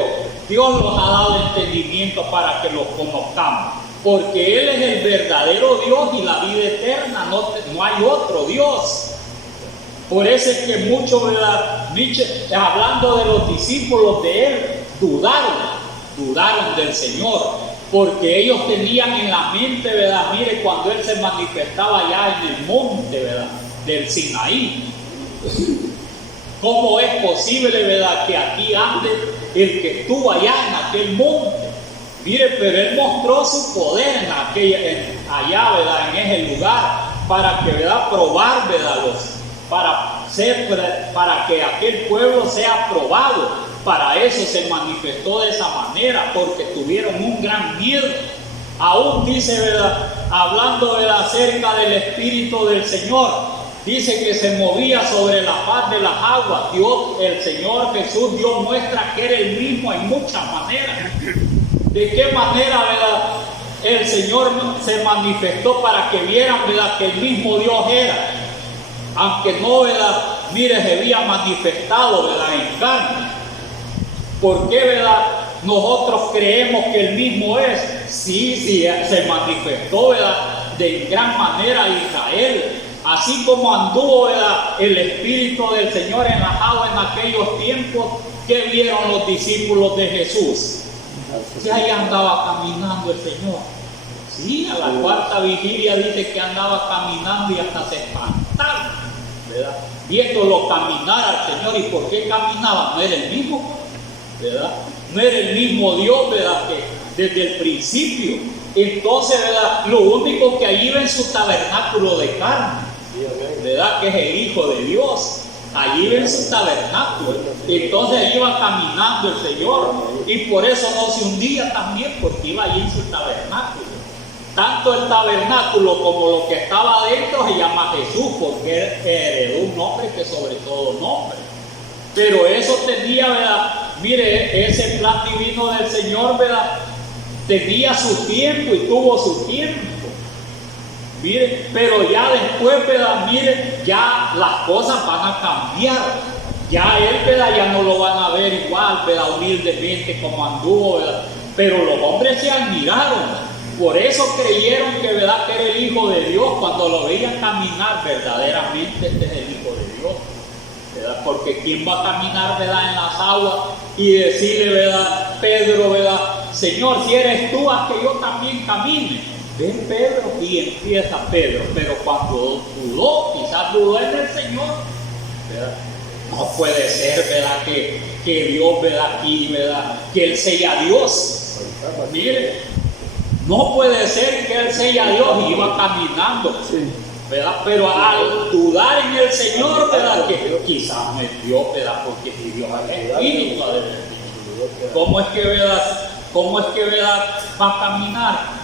Dios nos ha dado entendimiento para que los conozcamos. Porque Él es el verdadero Dios y la vida eterna, no hay otro Dios. Por eso es que muchos, ¿verdad? Hablando de los discípulos de Él, dudaron del Señor. Porque ellos tenían en la mente, ¿verdad? Mire, cuando Él se manifestaba allá en el monte, ¿verdad? Del Sinaí. ¿Cómo es posible, verdad, que aquí ande el que estuvo allá en aquel monte? Mire, pero Él mostró su poder allá, verdad, en ese lugar, para que, verdad, probar, verdad, para que aquel pueblo sea probado. Para eso se manifestó de esa manera, porque tuvieron un gran miedo. Aún dice, verdad, hablando, verdad, acerca del Espíritu del Señor. Dice que se movía sobre la faz de las aguas. Dios, el Señor Jesús, Dios muestra que era el mismo en muchas maneras. ¿De qué manera, verdad? El Señor se manifestó para que vieran, verdad, que el mismo Dios era. Aunque no, verdad, mire, se había manifestado, verdad, en carne. ¿Por qué, verdad? Nosotros creemos que el mismo es. Sí, se manifestó, verdad, de gran manera a Israel. Así como anduvo, ¿verdad? El Espíritu del Señor en las aguas en aquellos tiempos, que vieron los discípulos de Jesús. Que ahí andaba caminando el Señor. Sí, a la cuarta vigilia dice que andaba caminando y hasta se espantaron, ¿verdad? Viéndolo caminar al Señor. ¿Y por qué caminaba? No era el mismo, ¿verdad? No era el mismo Dios, ¿verdad? Que desde el principio. Entonces, ¿verdad? Lo único que allí ven su tabernáculo de carne, ¿verdad? Que es el Hijo de Dios. Allí ven su tabernáculo. Entonces allí iba caminando el Señor. Y por eso no se hundía también, porque iba allí en su tabernáculo. Tanto el tabernáculo como lo que estaba adentro se llama Jesús, porque él heredó un nombre que sobre todo nombre. Pero eso tenía, ¿verdad? Mire, ese plan divino del Señor, ¿verdad? Tenía su tiempo y tuvo su tiempo. Mire, pero ya después, ¿verdad? Mire, ya las cosas van a cambiar. Ya él, ¿verdad? Ya no lo van a ver igual, ¿verdad? Humildemente como anduvo, ¿verdad? Pero los hombres se admiraron. Por eso creyeron que, ¿verdad?, que era el Hijo de Dios cuando lo veían caminar verdaderamente. Este es el Hijo de Dios, ¿verdad? Porque ¿quién va a caminar, ¿verdad?, en las aguas y decirle, ¿verdad?, Pedro, ¿verdad?, Señor, si eres tú, haz que yo también camine. Ven Pedro, y empieza Pedro. Pero cuando dudó, quizás dudó en el Señor, ¿verdad? No puede ser, ¿verdad?, que Dios, ¿verdad?, aquí, ¿verdad?, que Él sea Dios. Mire, no puede ser que Él sea Dios y iba caminando, ¿verdad? Pero al dudar en el Señor, ¿verdad?, que quizás no es Dios, ¿verdad?, porque si Dios es el Espíritu, ¿cómo es que, ¿verdad?, va a caminar?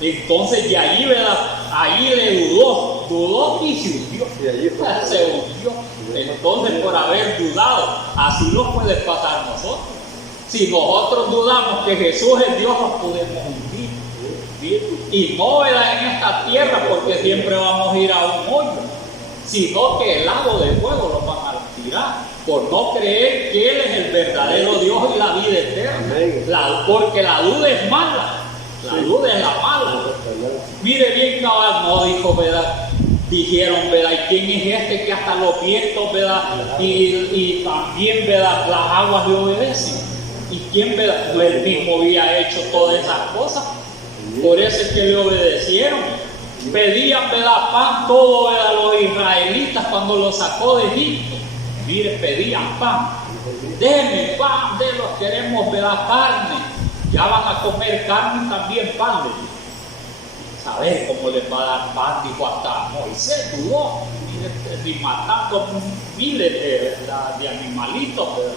Entonces de ahí, ¿verdad?, ahí le dudó y se hundió. Se hundió. Entonces, por haber dudado, así nos puede pasar nosotros. Si nosotros dudamos que Jesús es Dios, nos podemos hundir. ¿Sí? Y no, ¿verdad?, en esta tierra, porque siempre vamos a ir a un hoyo, sino que el lago de fuego lo van a tirar, por no creer que Él es el verdadero Dios y la vida eterna. Porque la duda es mala. La duda es la mala. Mire bien, cabal, no dijo, ¿verdad? Dijeron, ¿verdad? ¿Y quién es este que hasta los vientos, ¿verdad?, y también, ¿verdad?, las aguas le obedecen? ¿Y quién, ¿verdad?, no él mismo había hecho todas esas cosas? Por eso es que le obedecieron. Pedían, ¿verdad?, pan, todo, ¿verdad?, los israelitas cuando los sacó de Egipto. Mire, pedían pan. Denme pan, de los queremos, ¿verdad?, carne. Ya van a comer carne y también pan. Saber cómo les va a dar pan, dijo hasta Moisés, dudó, ni matando miles de animalitos, ¿verdad?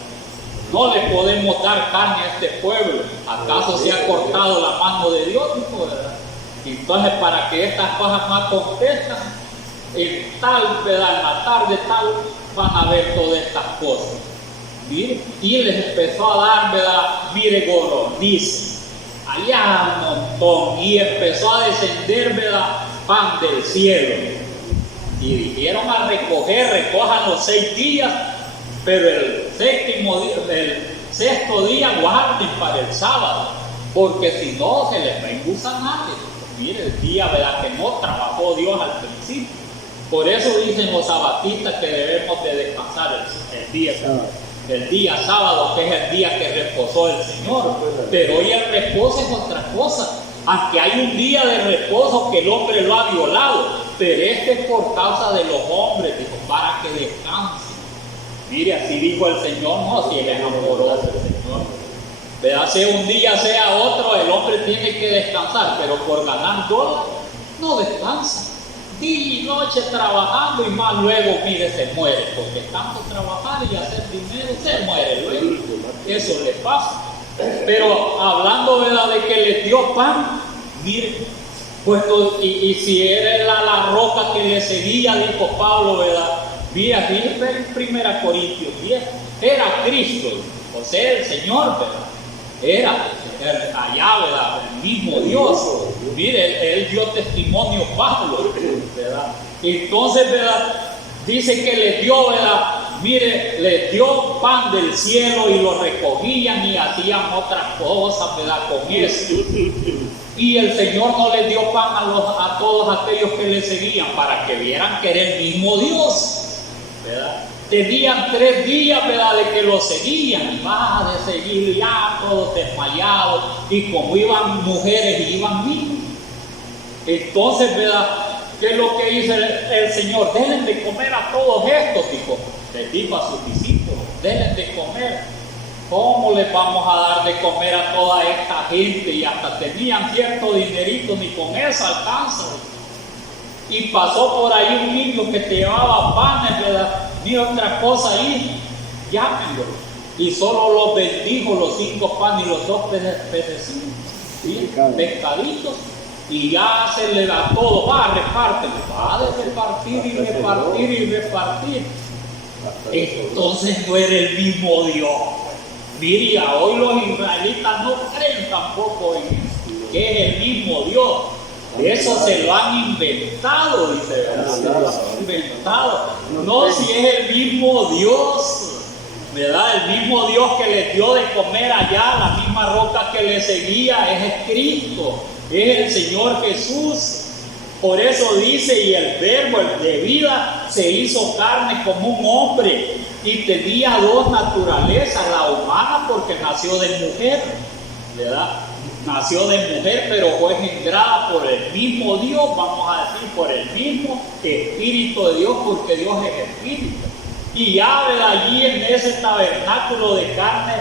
No le podemos dar carne a este pueblo. ¿Acaso se ha cortado la mano de Dios? Dijo, ¿verdad? Entonces, para que estas cosas no acontezcan, en tal, ¿verdad?, en la tarde tal, van a ver todas estas cosas. Mire, y les empezó a dar, ¿verdad?, mire, goronices, allá un montón, y empezó a descender, ¿verdad?, pan del cielo. Y dijeron a recojan los 6 días, pero el sexto día guarden para el sábado, porque si no se les va a engusanar. Mire, el día, ¿verdad?, que no trabajó Dios al principio. Por eso dicen los sabatistas que debemos de descansar el día sábado, que es el día que reposó el Señor. Pero hoy el reposo es otra cosa. Aunque hay un día de reposo que el hombre lo ha violado, pero este es por causa de los hombres, dijo, para que descansen. Mire, así dijo el Señor, no, si Él es amoroso, el Señor. ¿Verdad? Sea un día, sea otro, el hombre tiene que descansar, pero por ganar dólares no descansa. Día y noche trabajando y más luego, mire, se muere, porque tanto trabajar y hacer dinero, se muere luego. Eso le pasa. Pero hablando, ¿verdad?, de que les dio pan, mire, pues, y si era la roca que le seguía, dijo Pablo, ¿verdad? Mira, aquí en 1 Corintios 10, era Cristo, o sea, el Señor, ¿verdad? Era allá, ¿verdad?, el mismo Dios. Mire, él dio testimonio Pablo, ¿verdad? Entonces, ¿verdad?, dice que les dio, ¿verdad?, mire, les dio pan del cielo y lo recogían y hacían otras cosas, ¿verdad?, con eso. Y el Señor no les dio pan a todos aquellos que le seguían, para que vieran que era el mismo Dios, ¿verdad? Tenían 3 días, ¿verdad?, de que lo seguían, de seguir ya todos desmayados, y como iban mujeres y iban niños. Entonces, ¿verdad?, ¿qué es lo que hizo el Señor? Denle de comer a todos estos, les dijo a sus discípulos, denle de comer. ¿Cómo les vamos a dar de comer a toda esta gente? Y hasta tenían cierto dinerito, ni con eso alcanza. Y pasó por ahí un niño que te llevaba panes, ¿verdad?, ni otra cosa ahí, llámenlo. Y solo los bendijo, los 5 panes y los 2 pececitos, ¿sí?, pescaditos, y ya se le da todo, reparte, va a repartir y repartir y repartir. Entonces no era el mismo Dios. Mira, hoy los israelitas no creen tampoco en que es el mismo Dios. Eso se lo han inventado, dice, ¿verdad? Se lo han inventado. No, si es el mismo Dios, ¿verdad? El mismo Dios que les dio de comer allá, la misma roca que les seguía, es Cristo, es el Señor Jesús. Por eso dice, y el verbo, el de vida, se hizo carne como un hombre y tenía dos naturalezas, la humana porque nació de mujer, ¿verdad? Nació de mujer, pero fue engendrada por el mismo Dios, vamos a decir, por el mismo Espíritu de Dios, porque Dios es Espíritu. Y ya, ¿verdad? Allí en ese tabernáculo de carne,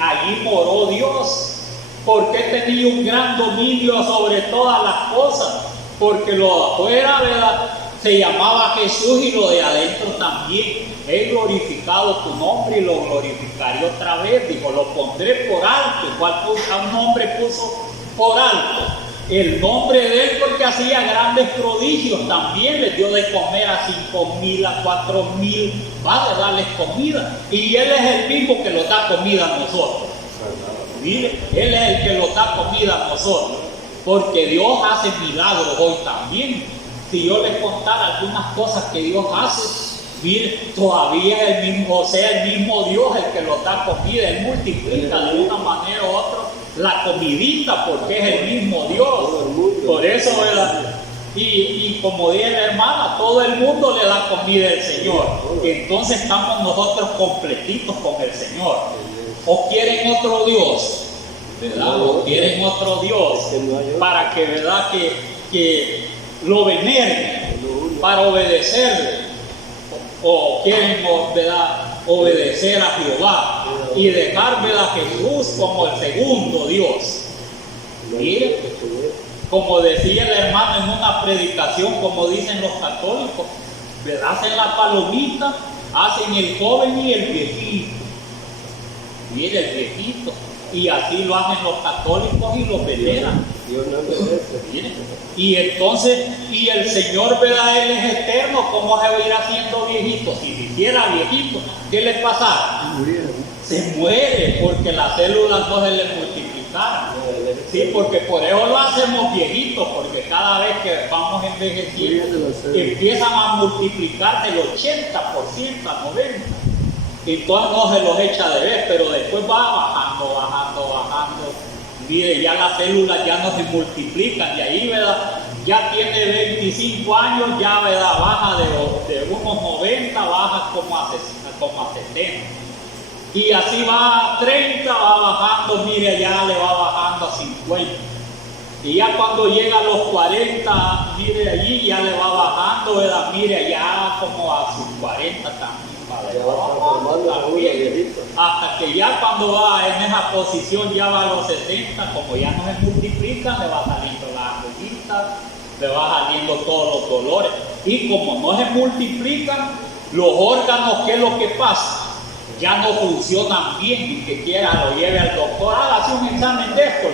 allí moró Dios, porque tenía un gran dominio sobre todas las cosas. Porque lo de afuera, ¿verdad?, se llamaba Jesús y lo de adentro también. He glorificado tu nombre y lo glorificaré otra vez. Dijo, lo pondré por alto. ¿Cuál nombre puso por alto? El nombre de él, porque hacía grandes prodigios. También les dio de comer a 5,000, a 4,000. Va a darles comida. Y él es el mismo que nos da comida a nosotros. Mire, él es el que nos da comida a nosotros. Porque Dios hace milagros hoy también. Si yo les contara algunas cosas que Dios hace, mire, todavía es el mismo, o sea, el mismo Dios el que lo da comida. Él multiplica de una manera u otra la comidita, porque es el mismo Dios. Por eso, ¿verdad? Y como dice la hermana, todo el mundo le da comida al Señor. Entonces estamos nosotros completitos con el Señor. ¿O quieren otro Dios? ¿Verdad? O quieren otro Dios para que, ¿verdad?, que lo veneren, para obedecerle, o quieren, ¿verdad?, obedecer a Jehová y dejar, ¿verdad?, a Jesús como el segundo Dios. Mire, como decía el hermano en una predicación, como dicen los católicos, ¿verdad?, hacen la palomita, hacen el joven y el viejito. Mire, el viejito. Y así lo hacen los católicos y los veneran. Y entonces, y el Señor, ¿verdad?, Él es eterno, ¿cómo se va a ir haciendo viejito? Si se hiciera viejito, ¿qué le pasa? Se muere, porque las células no se le multiplicaron. Sí, porque por eso lo hacemos viejitos, porque cada vez que vamos envejeciendo, empiezan a multiplicarse el 80%, a 90%. Y entonces no se los echa de ver, pero después va bajando. Mire, ya las células ya no se multiplican, y ahí, ¿verdad?, ya tiene 25 años, ya, ¿verdad?, baja de unos 90, baja como a 70. Y así va a 30, va bajando, mire, ya le va bajando a 50. Y ya cuando llega a los 40, mire, allí ya le va bajando, ¿verdad?, mire, ya como a sus 40 también. Hasta que ya cuando va en esa posición, ya va a los 60, como ya no se multiplican, le va saliendo las arruguitas, le va saliendo todos los dolores. Y como no se multiplican, los órganos, ¿qué es lo que pasa? Ya no funcionan bien, y que quiera lo lleve al doctor, hágase un examen de esto,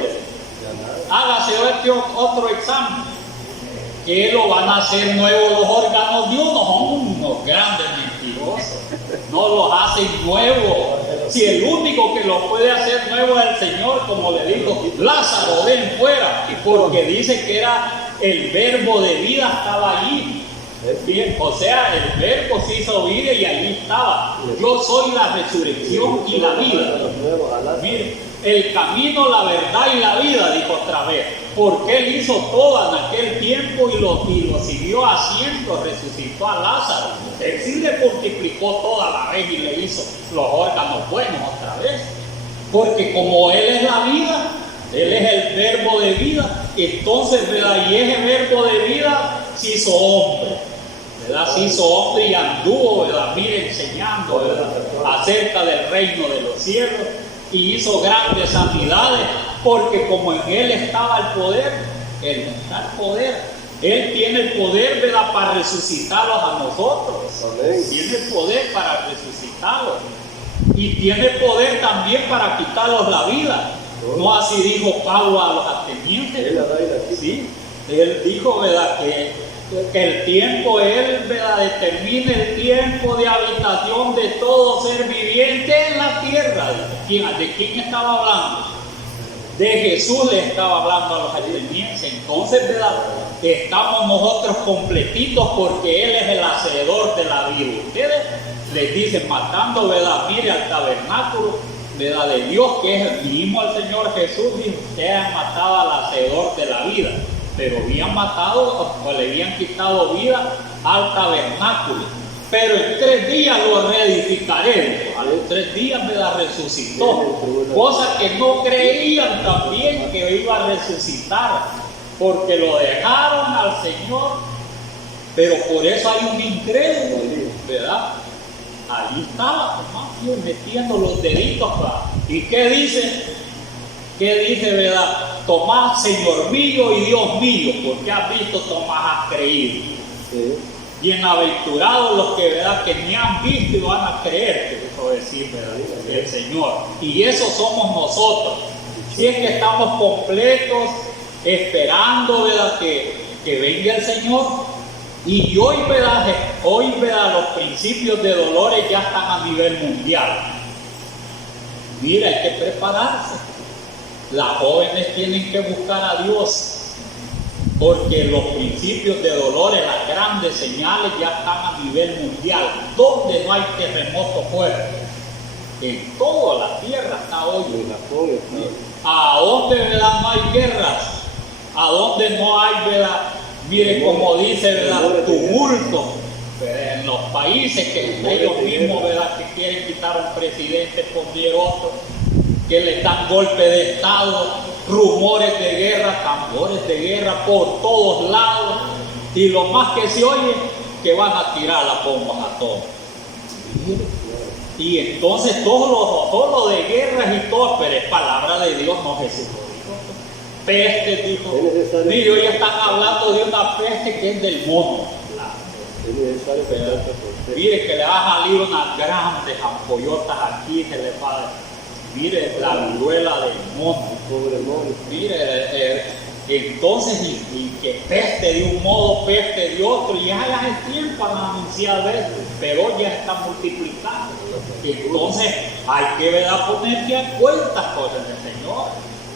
hágase otro examen, que lo van a hacer nuevos los órganos de uno, son unos grandes mentirosos, no los hacen nuevos. Si el único que los puede hacer nuevo es el Señor, como le dijo, Lázaro, ven fuera, porque dice que era el verbo de vida, estaba allí. Bien, o sea, el verbo se hizo vida y allí estaba. Yo soy la resurrección y la vida. Mire, el camino, la verdad y la vida, dijo otra vez, porque Él hizo todo en aquel tiempo y lo siguió haciendo, resucitó a Lázaro. Él sí le multiplicó toda la vez y le hizo los órganos buenos otra vez, porque como Él es la vida, Él es el verbo de vida, entonces, ¿verdad?, y ese verbo de vida se hizo hombre, ¿verdad?, se hizo hombre y anduvo, ¿verdad?, mire, enseñando, ¿verdad?, acerca del reino de los cielos, y hizo grandes sanidades, porque como en Él estaba el poder, Él no está el poder. Él tiene el poder, ¿verdad?, para resucitarlos a nosotros. Amén. Tiene el poder para resucitarlos. Y tiene poder también para quitarlos la vida. No así dijo Pablo a los atenienses. Sí, él dijo, ¿verdad?, que el tiempo, Él, ¿verdad?, determina el tiempo de habitación de todo ser viviente en la tierra. ¿De quién estaba hablando? de Jesús le estaba hablando a los atenienses. Entonces, ¿verdad? Estamos nosotros completitos porque Él es el hacedor de la vida. Ustedes les dicen matando, ¿verdad? Mire al tabernáculo, ¿verdad? De Dios, que es el mismo al Señor Jesús, dijo, ustedes han matado al hacedor de la vida, pero habían matado o le habían quitado vida al tabernáculo. Pero en 3 días lo reedificaré. A los 3 días, ¿verdad? Resucitó. Cosa que no creían también que iba a resucitar, porque lo dejaron al Señor. Pero por eso hay un incrédulo, ¿verdad? Ahí estaba Tomás metiendo los deditos. ¿verdad? ¿Y qué dice? ¿Qué dice, verdad? Tomás, Señor mío y Dios mío. Porque has visto, Tomás, has creído. Sí. Bienaventurados los que, ¿verdad? Que ni han visto y van a creer, que eso decir, ¿verdad? El Señor. Y eso somos nosotros. Si es que estamos completos, esperando, ¿verdad? Que venga el Señor. Y hoy, ¿verdad? Los principios de dolores ya están a nivel mundial. Mira, hay que prepararse. Las jóvenes tienen que buscar a Dios. Porque los principios de dolores, las grandes señales ya están a nivel mundial. Donde no hay terremoto fuerte. En toda la tierra está hoy. ¿A dónde, verdad, no hay guerras? ¿A dónde no hay, verdad? Mire, como dice, verdad, tumulto. En los países que ellos mismos, verdad, que quieren quitar a un presidente, poner otro, que le dan golpe de estado, rumores de guerra, tambores de guerra por todos lados, y lo más que se oye, que van a tirar las bombas a todos. Y entonces todo lo de guerras y todo, pero es palabra de Dios, no Jesús lo dijo. Peste, dijo. Mire, hoy están hablando de una peste que es del mundo. Mire que le va a salir unas grandes ampollotas aquí, se le va a... Mire, la viruela del mono. Mire, entonces, y que peste de un modo, peste de otro, y ya es tiempo para anunciar esto, pero ya está multiplicado. Entonces, hay que, ¿verdad? Ponerse a cuenta con el Señor.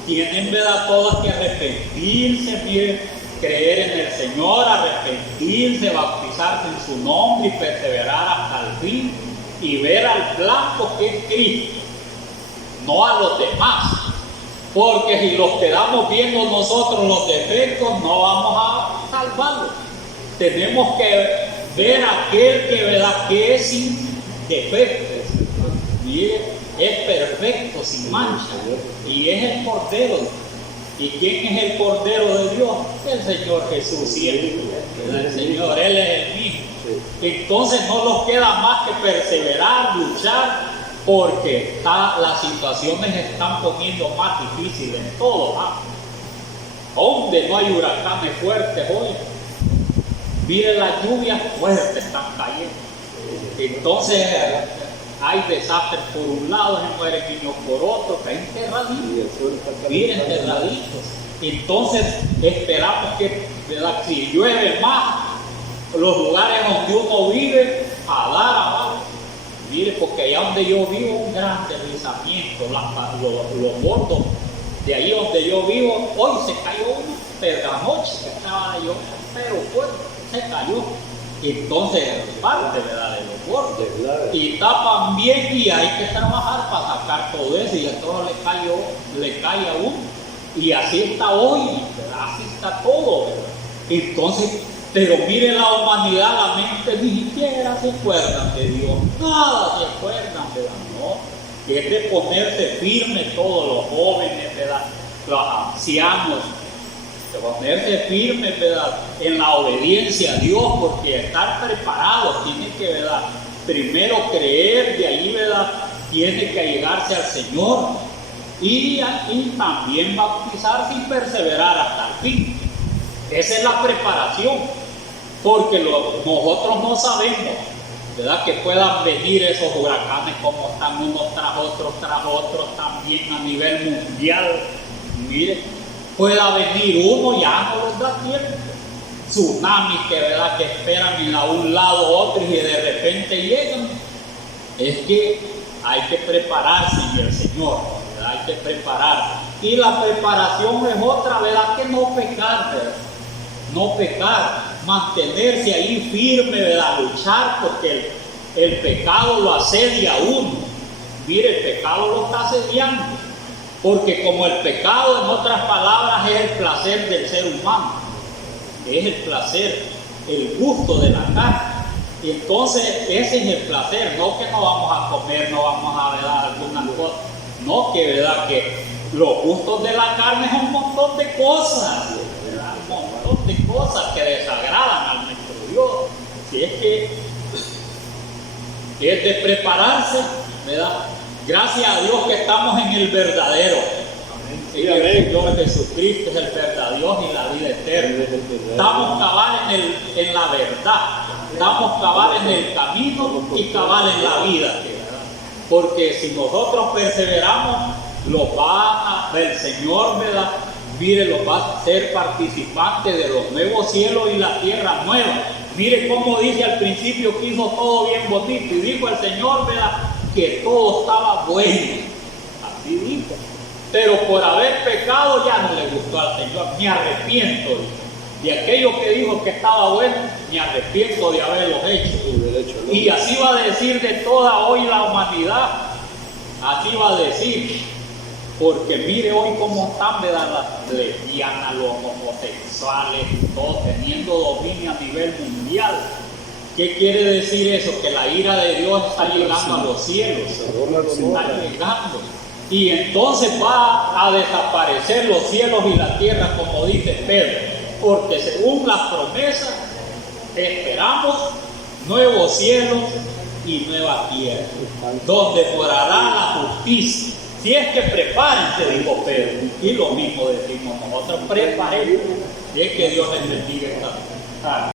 Tienen, ¿verdad? Todas que arrepentirse, mire, creer en el Señor, arrepentirse, bautizarse en su nombre y perseverar hasta el fin y ver al blanco que es Cristo. No a los demás, porque si los quedamos viendo nosotros los defectos, no vamos a salvarlos. Tenemos que ver a aquel que, ¿verdad? Que es sin defectos, mire, es perfecto, sin mancha, y es el Cordero. ¿Y quién es el Cordero de Dios? El Señor Jesús, siempre. El Señor, Él es el mismo. Entonces no nos queda más que perseverar, luchar, porque las situaciones están poniendo más difíciles en todo. Donde no hay huracanes fuertes hoy, mire, las lluvias fuertes están cayendo. Entonces hay desastres por un lado, se mueren niños por otro, caen enterraditos, miren, enterraditos. Entonces esperamos que, ¿verdad? Si llueve más, los lugares donde uno vive, a dar abajo. Mire, porque allá donde yo vivo, un gran deslizamiento, los bordos de ahí donde yo vivo, hoy se cayó uno, pero anoche que estaba de llover, pero fuerte, se cayó. Entonces, parte, ¿verdad? De los bordes, y tapan bien, y hay que trabajar para sacar todo eso, y a todo le cae a uno, y así está hoy, ¿verdad? Así está todo, ¿verdad? Entonces, pero mire, la humanidad, la mente ni siquiera se acuerdan de Dios, nada se acuerdan, ¿verdad? No, es de ponerse firme todos los jóvenes, ¿verdad? Los ancianos, de ponerse firme, ¿verdad? En la obediencia a Dios, porque estar preparados tiene que, ¿verdad? Primero creer, de ahí, ¿verdad? Tiene que llegarse al Señor y también bautizarse y perseverar hasta el fin. Esa es la preparación. Porque nosotros no sabemos, ¿verdad? Que puedan venir esos huracanes como están unos tras otros, también a nivel mundial. Mire, pueda venir uno, ya no les da tiempo. Tsunamis que, ¿verdad? Que esperan en un lado otro y de repente llegan. Es que hay que prepararse en el Señor, ¿verdad? Hay que prepararse. Y la preparación es otra, ¿verdad? Que no pecar, ¿verdad? No pecar, mantenerse ahí firme, ¿verdad? Luchar, porque el pecado lo asedia a uno. Mire, el pecado lo está asediando, porque como el pecado, en otras palabras, es el placer del ser humano, es el placer, el gusto de la carne. Y entonces ese es el placer, no que no vamos a comer, no vamos a ver algunas cosas, no, que verdad que los gustos de la carne son un montón de cosas, ¿verdad? Un montón de cosas que desagradan a nuestro Dios. Si es que es de prepararse, ¿verdad? Gracias a Dios que estamos en el verdadero. Sí, el Señor Jesucristo es el verdadero Dios y la vida eterna. Estamos cabal en la verdad. Estamos cabal en el camino y cabal en la vida. Porque si nosotros perseveramos, el Señor, ¿verdad? Mire, los va a hacer participantes de los nuevos cielos y la tierra nueva. Mire cómo dice al principio que hizo todo bien bonito. Y dijo el Señor, ¿verdad? Que todo estaba bueno. Así dijo. Pero por haber pecado ya no le gustó al Señor. Me arrepiento, dijo. Y aquello que dijo que estaba bueno, me arrepiento de haberlo hecho. Y así va a decir de toda hoy la humanidad. Así va a decir. Porque mire hoy cómo están, ¿verdad? Las lesbianas, los homosexuales, todos teniendo dominio a nivel mundial. ¿Qué quiere decir eso? Que la ira de Dios está llegando a los cielos. Está llegando. Y entonces va a desaparecer los cielos y la tierra, como dice Pedro. Porque según las promesas, esperamos nuevos cielos y nueva tierra, donde morará la justicia. Si es que prepárense, dijo Pedro, y lo mismo decimos nosotros, prepárense. Si es que Dios les bendiga esta tarde.